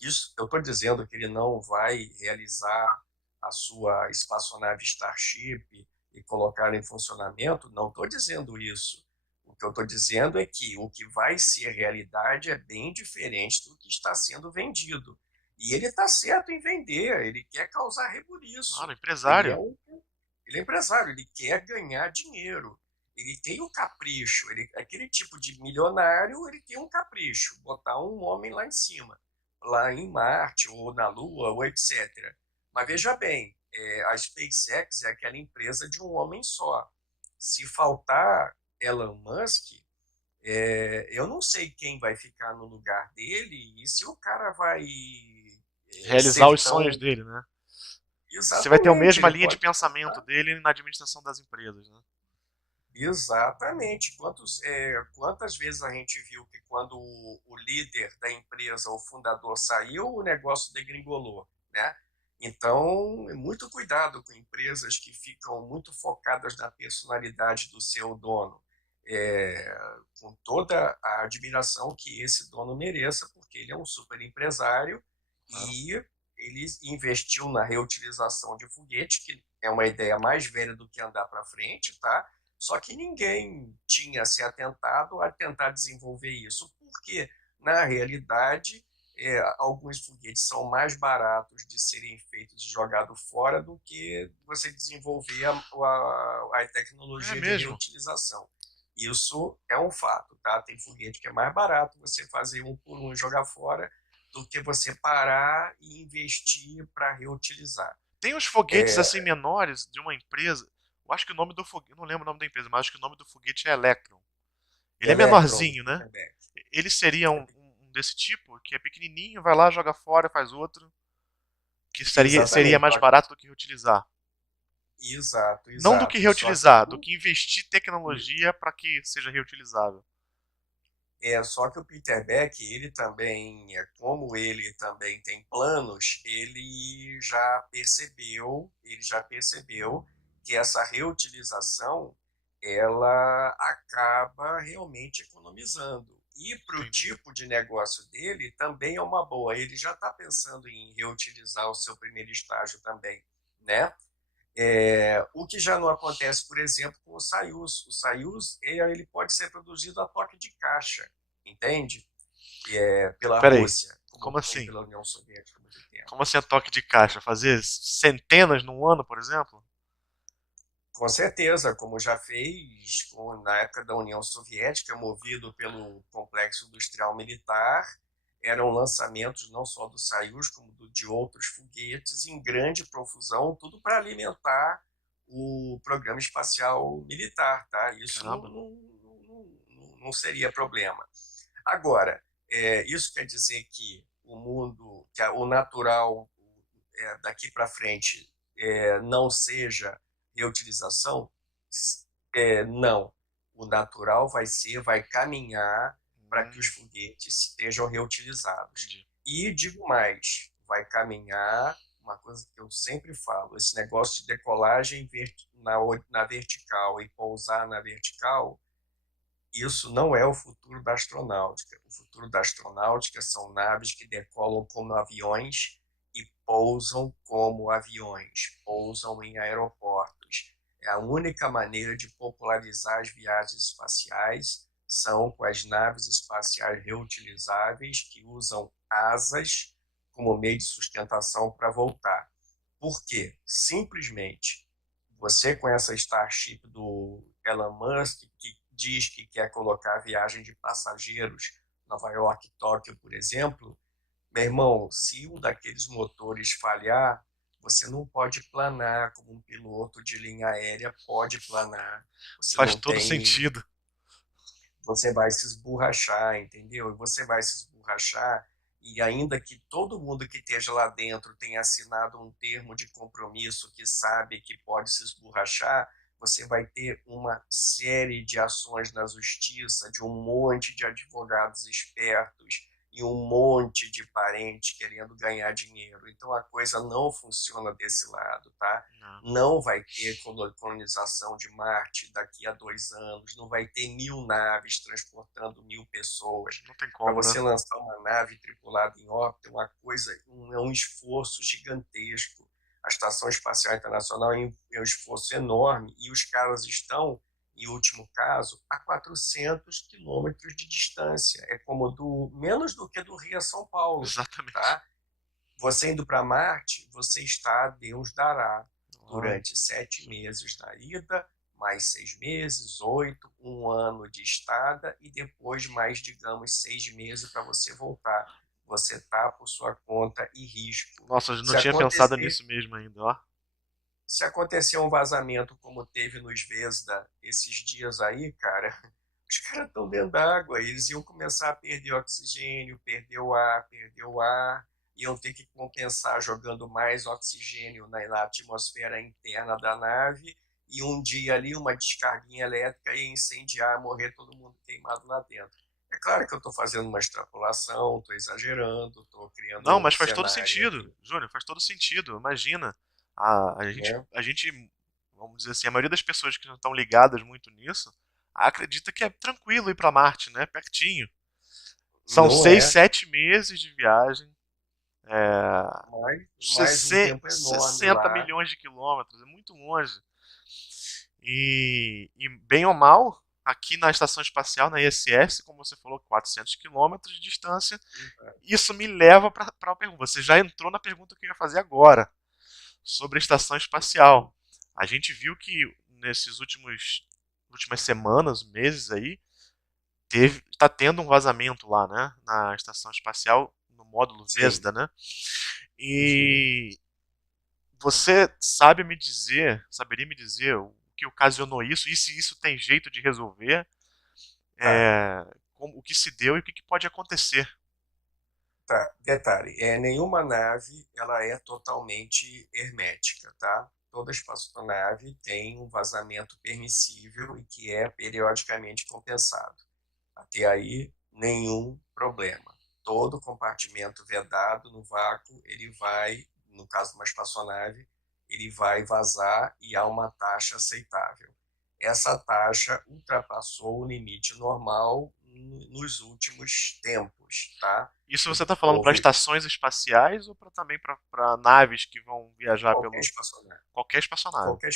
Isso, eu estou dizendo que ele não vai realizar a sua espaçonave Starship e colocar em funcionamento, não estou dizendo isso. O que eu estou dizendo é que o que vai ser realidade é bem diferente do que está sendo vendido. E ele está certo em vender, ele quer causar Claro, rebuliço. Ele é empresário. um, ele é empresário, ele quer ganhar dinheiro. Ele tem o capricho, aquele tipo de milionário, ele tem um capricho, botar um homem lá em cima, lá em Marte ou na Lua ou etc. Mas veja bem, a SpaceX é aquela empresa de um homem só. Se faltar Elon Musk, eu não sei quem vai ficar no lugar dele e se o cara vai Realizar ser os sonhos tão. dele, né? Você vai ter a Exatamente, mesma ele linha de pode pensamento faltar. dele na administração das empresas, né? Exatamente. Quantas vezes a gente viu que quando o líder da empresa, o fundador, saiu, o negócio degringolou, né? Então, muito cuidado com empresas que ficam muito focadas na personalidade do seu dono, com toda a admiração que esse dono mereça, porque ele é um super empresário Claro. e ele investiu na reutilização de foguete, que é uma ideia mais velha do que andar para frente, tá? Só que ninguém tinha se atentado a tentar desenvolver isso, porque, na realidade, alguns foguetes são mais baratos de serem feitos e jogados fora do que você desenvolver a É tecnologia de mesmo. reutilização. Isso é um fato, tá? Tem foguete que é mais barato você fazer um por um e jogar fora do que você parar e investir para reutilizar. Tem uns foguetes assim menores de uma empresa. Eu acho que o nome do foguete. Eu não lembro o nome da empresa, mas acho que o nome do foguete é Electron. Ele é Electron, do menorzinho, né? Peterbeck. Ele seria um desse tipo, que é pequenininho, vai lá, joga fora, faz outro, que seria Exatamente. mais barato do que reutilizar. Exato, Não do que exato. Só que reutilizar, do que investir tecnologia para que seja reutilizável. só que o Peter Beck, ele também, como ele também tem planos, ele já percebeu que essa reutilização ela acaba realmente economizando. E para o Entendi. tipo de negócio dele também é uma boa. Ele já está pensando em reutilizar o seu primeiro estágio também, né? O que já não acontece, por exemplo, com o Soyuz. O Soyuz ele pode ser produzido a toque de caixa, entende? Pela Peraí, Rússia, como como foi assim? pela União Soviética há muito tempo. Como assim a toque de caixa? Fazer centenas num ano, por exemplo? Com certeza, como já fez na época da União Soviética, movido pelo complexo industrial militar, eram lançamentos não só do Soyuz, como de outros foguetes, em grande profusão, tudo para alimentar o programa espacial militar. Tá? Isso Caramba. não seria problema. Agora, isso quer dizer que o mundo, que o natural daqui para frente não seja reutilização? Não. O natural vai caminhar para que os foguetes sejam reutilizados. Entendi. E digo mais, vai caminhar, uma coisa que eu sempre falo, esse negócio de decolagem na vertical e pousar na vertical, isso não é o futuro da astronáutica. O futuro da astronáutica são naves que decolam como aviões e pousam como aviões, pousam em aeroportos. É a única maneira de popularizar as viagens espaciais são com as naves espaciais reutilizáveis que usam asas como meio de sustentação para voltar. Por quê? Simplesmente você com essa Starship do Elon Musk, que diz que quer colocar viagem de passageiros Nova York, Tóquio, por exemplo, meu irmão, se um daqueles motores falhar, você não pode planar como um piloto de linha aérea pode planar. Você Faz não todo tem, sentido. você vai se esborrachar, entendeu? E você vai se esborrachar e ainda que todo mundo que esteja lá dentro tenha assinado um termo de compromisso que sabe que pode se esborrachar, você vai ter uma série de ações na justiça, de um monte de advogados espertos e um monte de parente querendo ganhar dinheiro. Então a coisa não funciona desse lado, tá? Não, Não vai ter colonização de Marte daqui a 2 anos, não vai ter 1.000 naves transportando 1.000 pessoas. não tem Para como, né? você lançar uma nave tripulada em órbita, é um esforço gigantesco. A Estação Espacial Internacional é um esforço enorme e os caras estão, em último caso, a 400 quilômetros de distância. É como menos do que do Rio a São Paulo, Exatamente. tá? Você indo para Marte, você está, Deus dará, Olha, durante 7 meses na ida, mais 6 meses, 8, um ano de estada e depois mais, digamos, 6 meses para você voltar. Você está por sua conta e risco. nossa, eu não Se tinha pensado acontecer, nisso mesmo ainda, ó. se acontecer um vazamento como teve nos Vesda esses dias aí, cara, os caras estão dentro d'água, eles iam começar a perder oxigênio, perder o ar, iam ter que compensar jogando mais oxigênio na atmosfera interna da nave, e um dia ali uma descarguinha elétrica ia incendiar, morrer todo mundo queimado lá dentro. É claro que eu estou fazendo uma extrapolação, estou exagerando, estou criando Não, outro mas faz todo cenário sentido, aqui, Júnior, faz todo sentido. Imagina, né? a gente, vamos dizer assim, a maioria das pessoas que não estão ligadas muito nisso, acredita que é tranquilo ir para Marte, né? Pertinho. São Não seis, é, 7 meses de viagem, é, mais um tempo enorme 60 lá. milhões de quilômetros, é muito longe. E bem ou mal, aqui na estação espacial, na ISS, como você falou, 400 quilômetros de distância, isso me leva para a pergunta. Você já entrou na pergunta que eu ia fazer agora, sobre a estação espacial. A gente viu que nesses últimas semanas, meses aí, está tendo um vazamento lá, né, na estação espacial, no módulo Sim, Vesda, né? sim. E você saberia me dizer o que ocasionou isso e se isso tem jeito de resolver, Tá, o que se deu e o que pode acontecer. tá. Detalhe, nenhuma nave ela é totalmente hermética, tá? Toda espaçonave tem um vazamento permissível e que é periodicamente compensado. Até aí, nenhum problema. Todo compartimento vedado no vácuo, ele vai, no caso de uma espaçonave, ele vai vazar e há uma taxa aceitável. Essa taxa ultrapassou o limite normal nos últimos tempos, tá? Isso você está falando para Houve estações espaciais ou também para naves que vão viajar qualquer pelo espaçonave. qualquer espaçonave? Qualquer,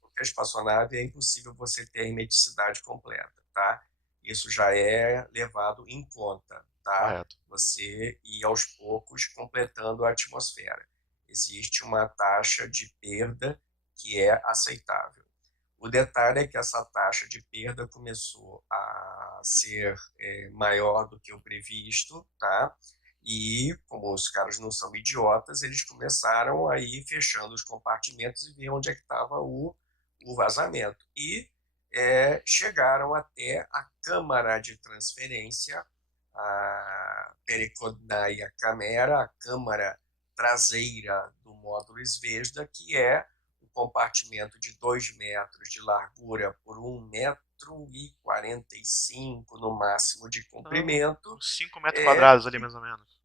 qualquer espaçonave é impossível você ter hermeticidade completa, tá? Isso já é levado em conta, tá? Correto. Você ir aos poucos completando a atmosfera. Existe uma taxa de perda que é aceitável. O detalhe é que essa taxa de perda começou a ser maior do que o previsto, tá? E, como os caras não são idiotas, eles começaram a ir fechando os compartimentos e ver onde é que estava o vazamento. E chegaram até a câmara de transferência, a Pericodaia Camera, a câmara traseira do módulo Zvezda, que é um compartimento de 2 metros de largura por 1,45 m no máximo de Então, comprimento, uns 5 metros é quadrados ali mais ou menos.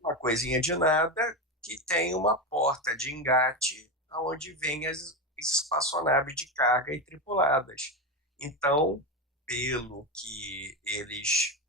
uma coisinha de nada que tem uma porta de engate onde vem as espaçonaves de carga e tripuladas. Então, pelo que eles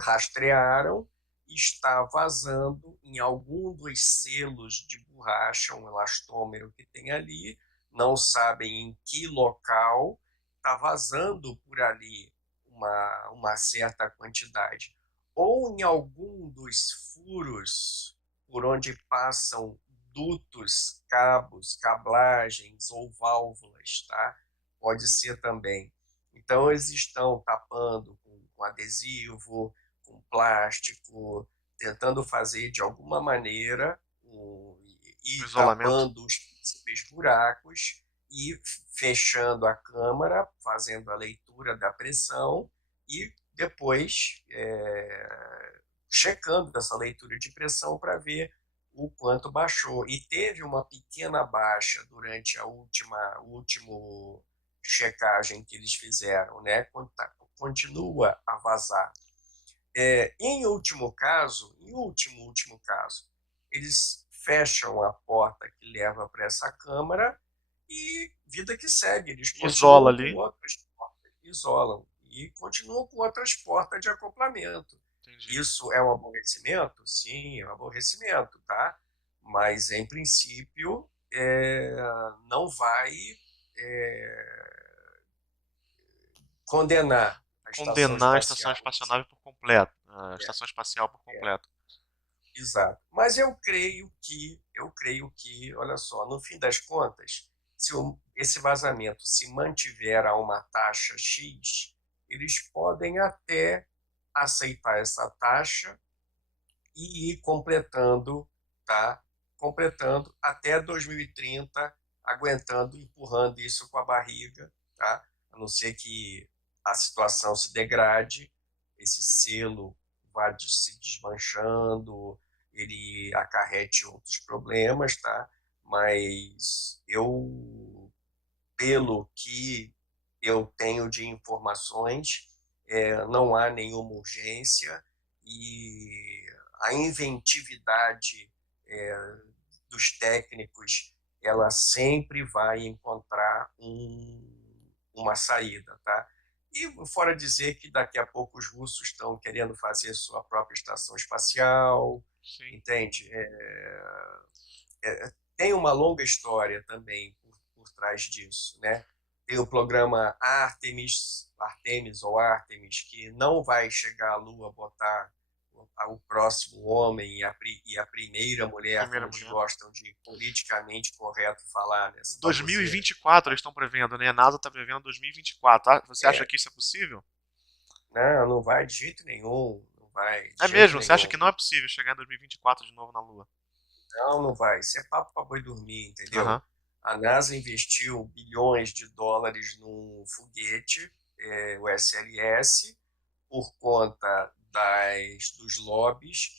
rastrearam, está vazando em algum dos selos de borracha, um elastômero que tem ali, não sabem em que local, está vazando por ali uma certa quantidade. Ou em algum dos furos por onde passam dutos, cabos, cablagens ou válvulas, tá? Pode ser também. Então, eles estão tapando com adesivo, com plástico, tentando fazer de alguma maneira O e isolamento. tapando os possíveis buracos e fechando a câmara, fazendo a leitura da pressão e depois checando essa leitura de pressão para ver o quanto baixou. E teve uma pequena baixa durante a última checagem que eles fizeram, né? Continua a vazar. Em último caso, eles fecham a porta que leva para essa câmara e vida que segue. Eles Isola continuam com ali. outras portas, isolam e continuam com outras portas de acoplamento. Entendi. Isso é um aborrecimento? Sim, é um aborrecimento, tá? Mas, em princípio, não vai é, condenar a estação Condenar a estação espacial. espaçonave por completo. A É, estação espacial por é, completo. exato. Mas eu creio que, olha só, no fim das contas, se esse vazamento se mantiver a uma taxa X, eles podem até aceitar essa taxa e ir completando, tá? Completando até 2030, aguentando, empurrando isso com a barriga, tá? A não ser que a situação se degrade, esse selo vá se desmanchando, ele acarrete outros problemas, tá? Mas pelo que eu tenho de informações, não há nenhuma urgência e a inventividade é, dos técnicos ela sempre vai encontrar uma saída, tá? E fora dizer que daqui a pouco os russos estão querendo fazer sua própria estação espacial, Sim. entende? Tem uma longa história também por trás disso, né? Tem o programa Artemis ou Artemis, que não vai chegar à Lua botar o próximo homem e a primeira mulher, como Primeira eles mulher. gostam de politicamente correto falar nessa baboseira. 2024 eles estão prevendo, né? A NASA está prevendo 2024. Ah, você acha É, que isso é possível? não vai de jeito nenhum, não vai de É jeito mesmo? Você acha nenhum. que não é possível chegar em 2024 de novo na Lua? Não vai. Isso é papo para boi dormir, entendeu? Aham. A NASA investiu bilhões de dólares num foguete, o SLS, por conta dos lobbies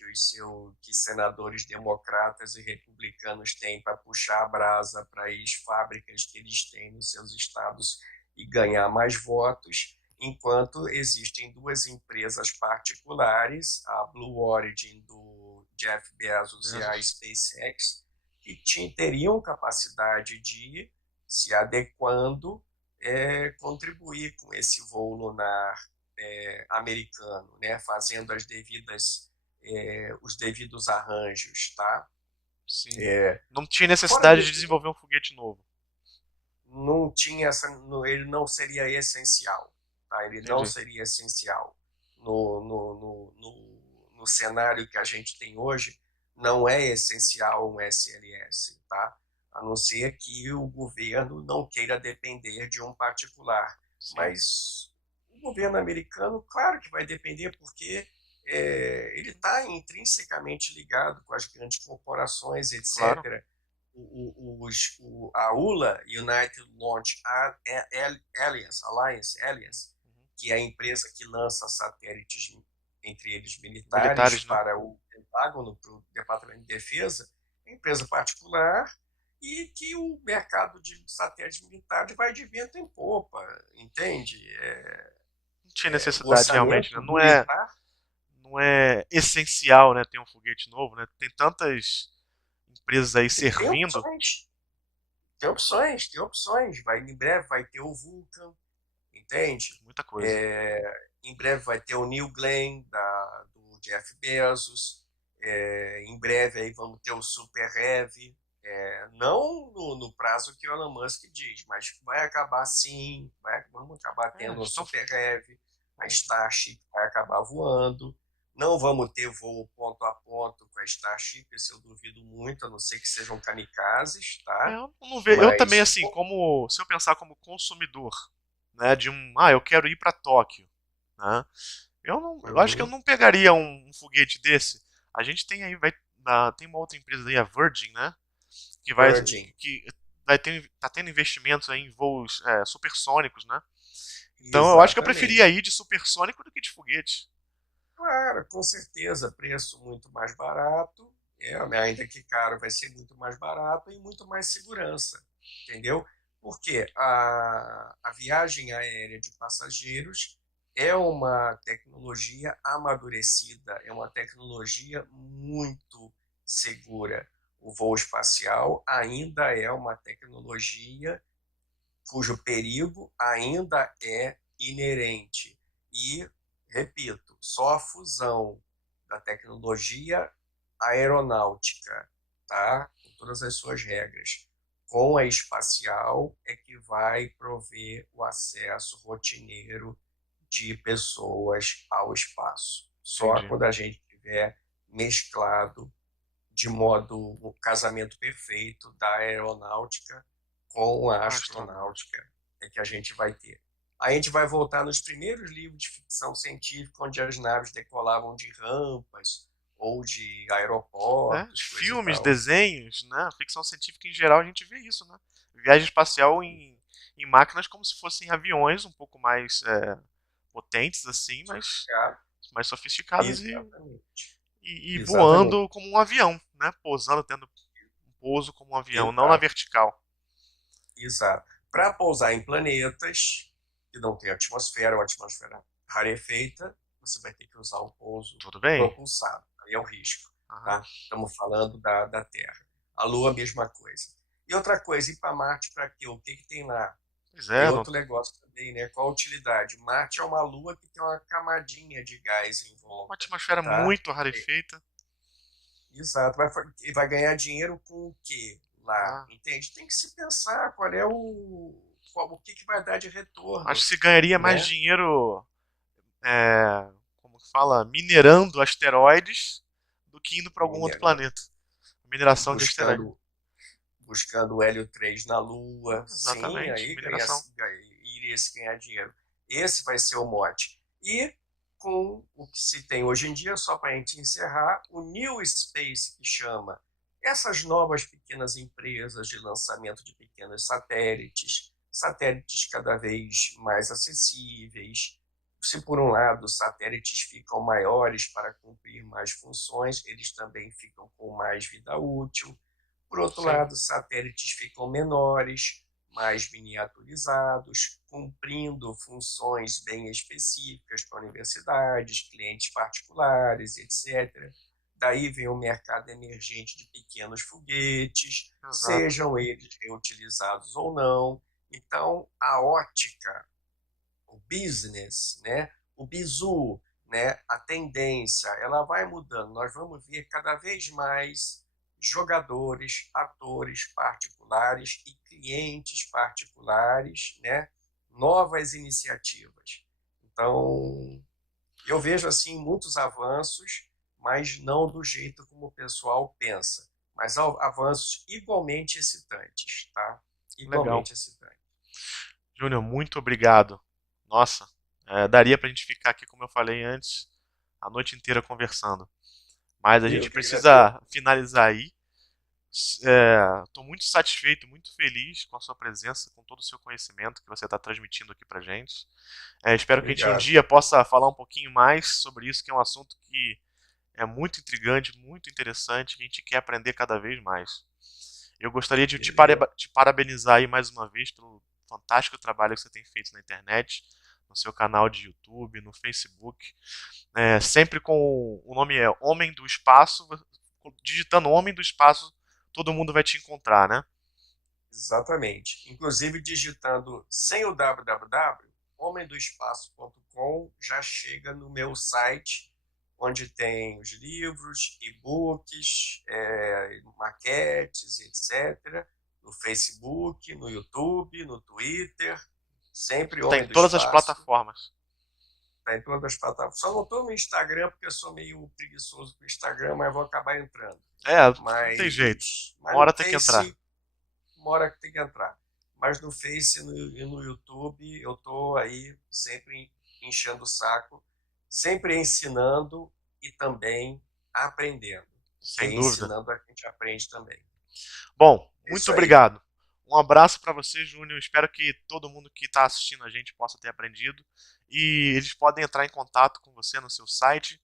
que senadores democratas e republicanos têm para puxar a brasa para as fábricas que eles têm nos seus estados e ganhar mais votos, enquanto existem duas empresas particulares, a Blue Origin do Jeff Bezos e a Bezos. SpaceX, que teriam capacidade de, se adequando, contribuir com esse voo lunar americano, né, fazendo os devidos arranjos, tá? Sim. É, Não tinha fora necessidade de disso, desenvolver um foguete novo. não tinha ele não seria essencial, tá? Ele não Entendi. seria essencial no cenário que a gente tem hoje. Não é essencial um SLS, tá? A não ser que o governo não queira depender de um particular. Sim. Mas o governo americano, claro que vai depender, porque ele está intrinsecamente ligado com as grandes corporações, Claro. etc. A ULA, United Launch Alliance, Uhum. que é a empresa que lança satélites, entre eles militares, Militares, né? para o Pentágono, para o Departamento de Defesa, é empresa particular e que o mercado de satélites militares vai de vento em popa, entende? Não tinha O necessidade realmente, né? orçamento Não é, militar. não é essencial, né, ter um foguete novo, né? Tem tantas empresas aí Tem servindo. opções, tem opções. Em breve vai ter o Vulcan, entende? Muita coisa. Em breve vai ter o New Glenn, do Jeff Bezos. Em breve aí vamos ter o Super Heavy. Não no prazo que o Elon Musk diz, mas vai acabar sim, vamos acabar É, tendo o estão. Super Heavy, a Starship vai acabar voando. Não vamos ter voo ponto a ponto com a Starship, isso eu duvido muito, a não ser que sejam kamikazes, tá? Eu não vejo. Eu também, Mas assim, como. Se eu pensar como consumidor, né? De um. Ah, eu quero ir para Tóquio. Né? Eu, não, eu acho que eu uhum, não pegaria um foguete desse. A gente tem aí. Tem uma outra empresa aí, a Virgin, né? Que vai. Virgin, Que tá tendo investimentos aí em voos supersônicos, né? Então eu acho que eu preferia exatamente. ir de supersônico do que de foguete. Claro, com certeza, preço muito mais barato, ainda que caro, vai ser muito mais barato e muito mais segurança, entendeu? Porque a viagem aérea de passageiros, é uma tecnologia amadurecida, é uma tecnologia muito segura. O voo espacial ainda é uma tecnologia cujo perigo ainda é inerente. E, repito, só a fusão da tecnologia aeronáutica, tá? Com todas as suas regras, com a espacial é que vai prover o acesso rotineiro de pessoas ao espaço. Só Entendi. quando a gente tiver mesclado de modo o casamento perfeito da aeronáutica com a Astronauta. astronáutica é que a gente vai ter. Aí a gente vai voltar nos primeiros livros de ficção científica, onde as naves decolavam de rampas ou de aeroportos, coisa e Filmes, tal. desenhos, né? Ficção científica em geral, a gente vê isso, né? Viagem espacial em máquinas como se fossem aviões um pouco mais potentes, assim, mas Sofisticado. mais sofisticados Exatamente. e Exatamente. voando como um avião, né? Pousando, tendo um pouso como um avião, não na Exato. vertical. Exato. Para pousar em planetas que não tem atmosfera, ou atmosfera rarefeita, você vai ter que usar o pouso Tudo bem? propulsado. Aí é o risco. Aham. Tá? Estamos falando da Terra. A Lua, a mesma coisa. E outra coisa, ir para Marte para quê? O que tem lá? Pois Tem é, não, outro negócio também, né? Qual a utilidade? Marte é uma lua que tem uma camadinha de gás em uma volta, atmosfera tá? muito rarefeita. Exato. Vai ganhar dinheiro com o quê lá? Ah, Entende? Tem que se pensar o que vai dar de acho retorno, que se ganharia mais né? dinheiro, como que fala, minerando asteroides do que indo para algum outro Minerando, planeta. Mineração de asteroides. buscando, buscando o hélio 3 na Lua. Sim, Exatamente, mineração. iria se ganhar dinheiro. Esse vai ser o mote. E com o que se tem hoje em dia, só para a gente encerrar, o New Space, que chama essas novas pequenas empresas de lançamento de pequenos satélites, satélites cada vez mais acessíveis. Se por um lado os satélites ficam maiores para cumprir mais funções, eles também ficam com mais vida útil. Por outro Sim, lado, satélites ficam menores, mais miniaturizados, cumprindo funções bem específicas para universidades, clientes particulares, etc. Daí vem o mercado emergente de pequenos foguetes, exato. sejam eles reutilizados ou não. Então, a ótica, o business, né, o bizu, né, a tendência, ela vai mudando. Nós vamos ver cada vez mais jogadores, atores particulares e clientes particulares, né, novas iniciativas. Então, eu vejo assim muitos avanços, mas não do jeito como o pessoal pensa, mas avanços igualmente excitantes, tá? Legal. Igualmente excitantes. Júnior, muito obrigado. Nossa, daria pra gente ficar aqui, como eu falei antes, a noite inteira conversando. Mas a Eu gente que agradeço. precisa finalizar aí. Estou muito satisfeito, muito feliz com a sua presença, com todo o seu conhecimento que você está transmitindo aqui para gente. Espero que a gente um Obrigado. dia possa falar um pouquinho mais sobre isso, que é um assunto que é muito intrigante, muito interessante, que a gente quer aprender cada vez mais. Eu gostaria de Beleza. te parabenizar aí mais uma vez pelo fantástico trabalho que você tem feito na internet, no seu canal de YouTube, no Facebook. Sempre com o nome é Homem do Espaço, digitando Homem do Espaço, todo mundo vai te encontrar, né? Exatamente. Inclusive digitando sem o www, homendoespaço.com já chega no meu site, onde tem os livros, e-books, maquetes, etc. No Facebook, no YouTube, no Twitter, sempre Tem Homem do todas as Espaço. plataformas. Tá em todas as plataformas. Só não estou no Instagram, porque eu sou meio preguiçoso com o Instagram, mas vou acabar entrando. Não tem jeito. Mas Uma no hora tem que entrar. Face, uma hora que tem que entrar. Mas no Face e no YouTube, eu tô aí sempre enchendo o saco, sempre ensinando e também aprendendo. Porque Sem dúvida. ensinando a gente aprende também. Bom, É muito isso aí. obrigado. Um abraço para você, Júnior. Espero que todo mundo que está assistindo a gente possa ter aprendido. E eles podem entrar em contato com você no seu site,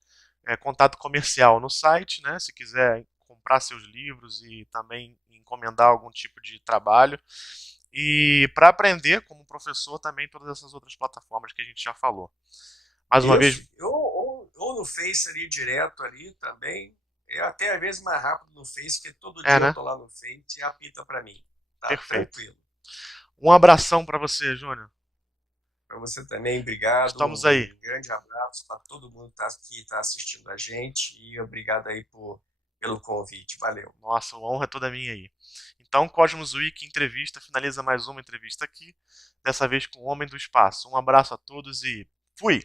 contato comercial no site, né? Se quiser comprar seus livros e também encomendar algum tipo de trabalho. E para aprender como professor também todas essas outras plataformas que a gente já falou. Mais uma vez, Isso. Ou no Face ali, direto ali também. É até às vezes mais rápido no Face, que todo dia eu né? tô lá no Face e apita para mim. Tá Perfeito. tranquilo. Um abração para você, Júnior. Para você também, obrigado. Estamos aí. Um grande abraço para todo mundo que está assistindo a gente e obrigado aí pelo convite. Valeu. Nossa, a honra é toda minha aí. Então, Cosmos Week Entrevista finaliza mais uma entrevista aqui, dessa vez com o Homem do Espaço. Um abraço a todos e fui!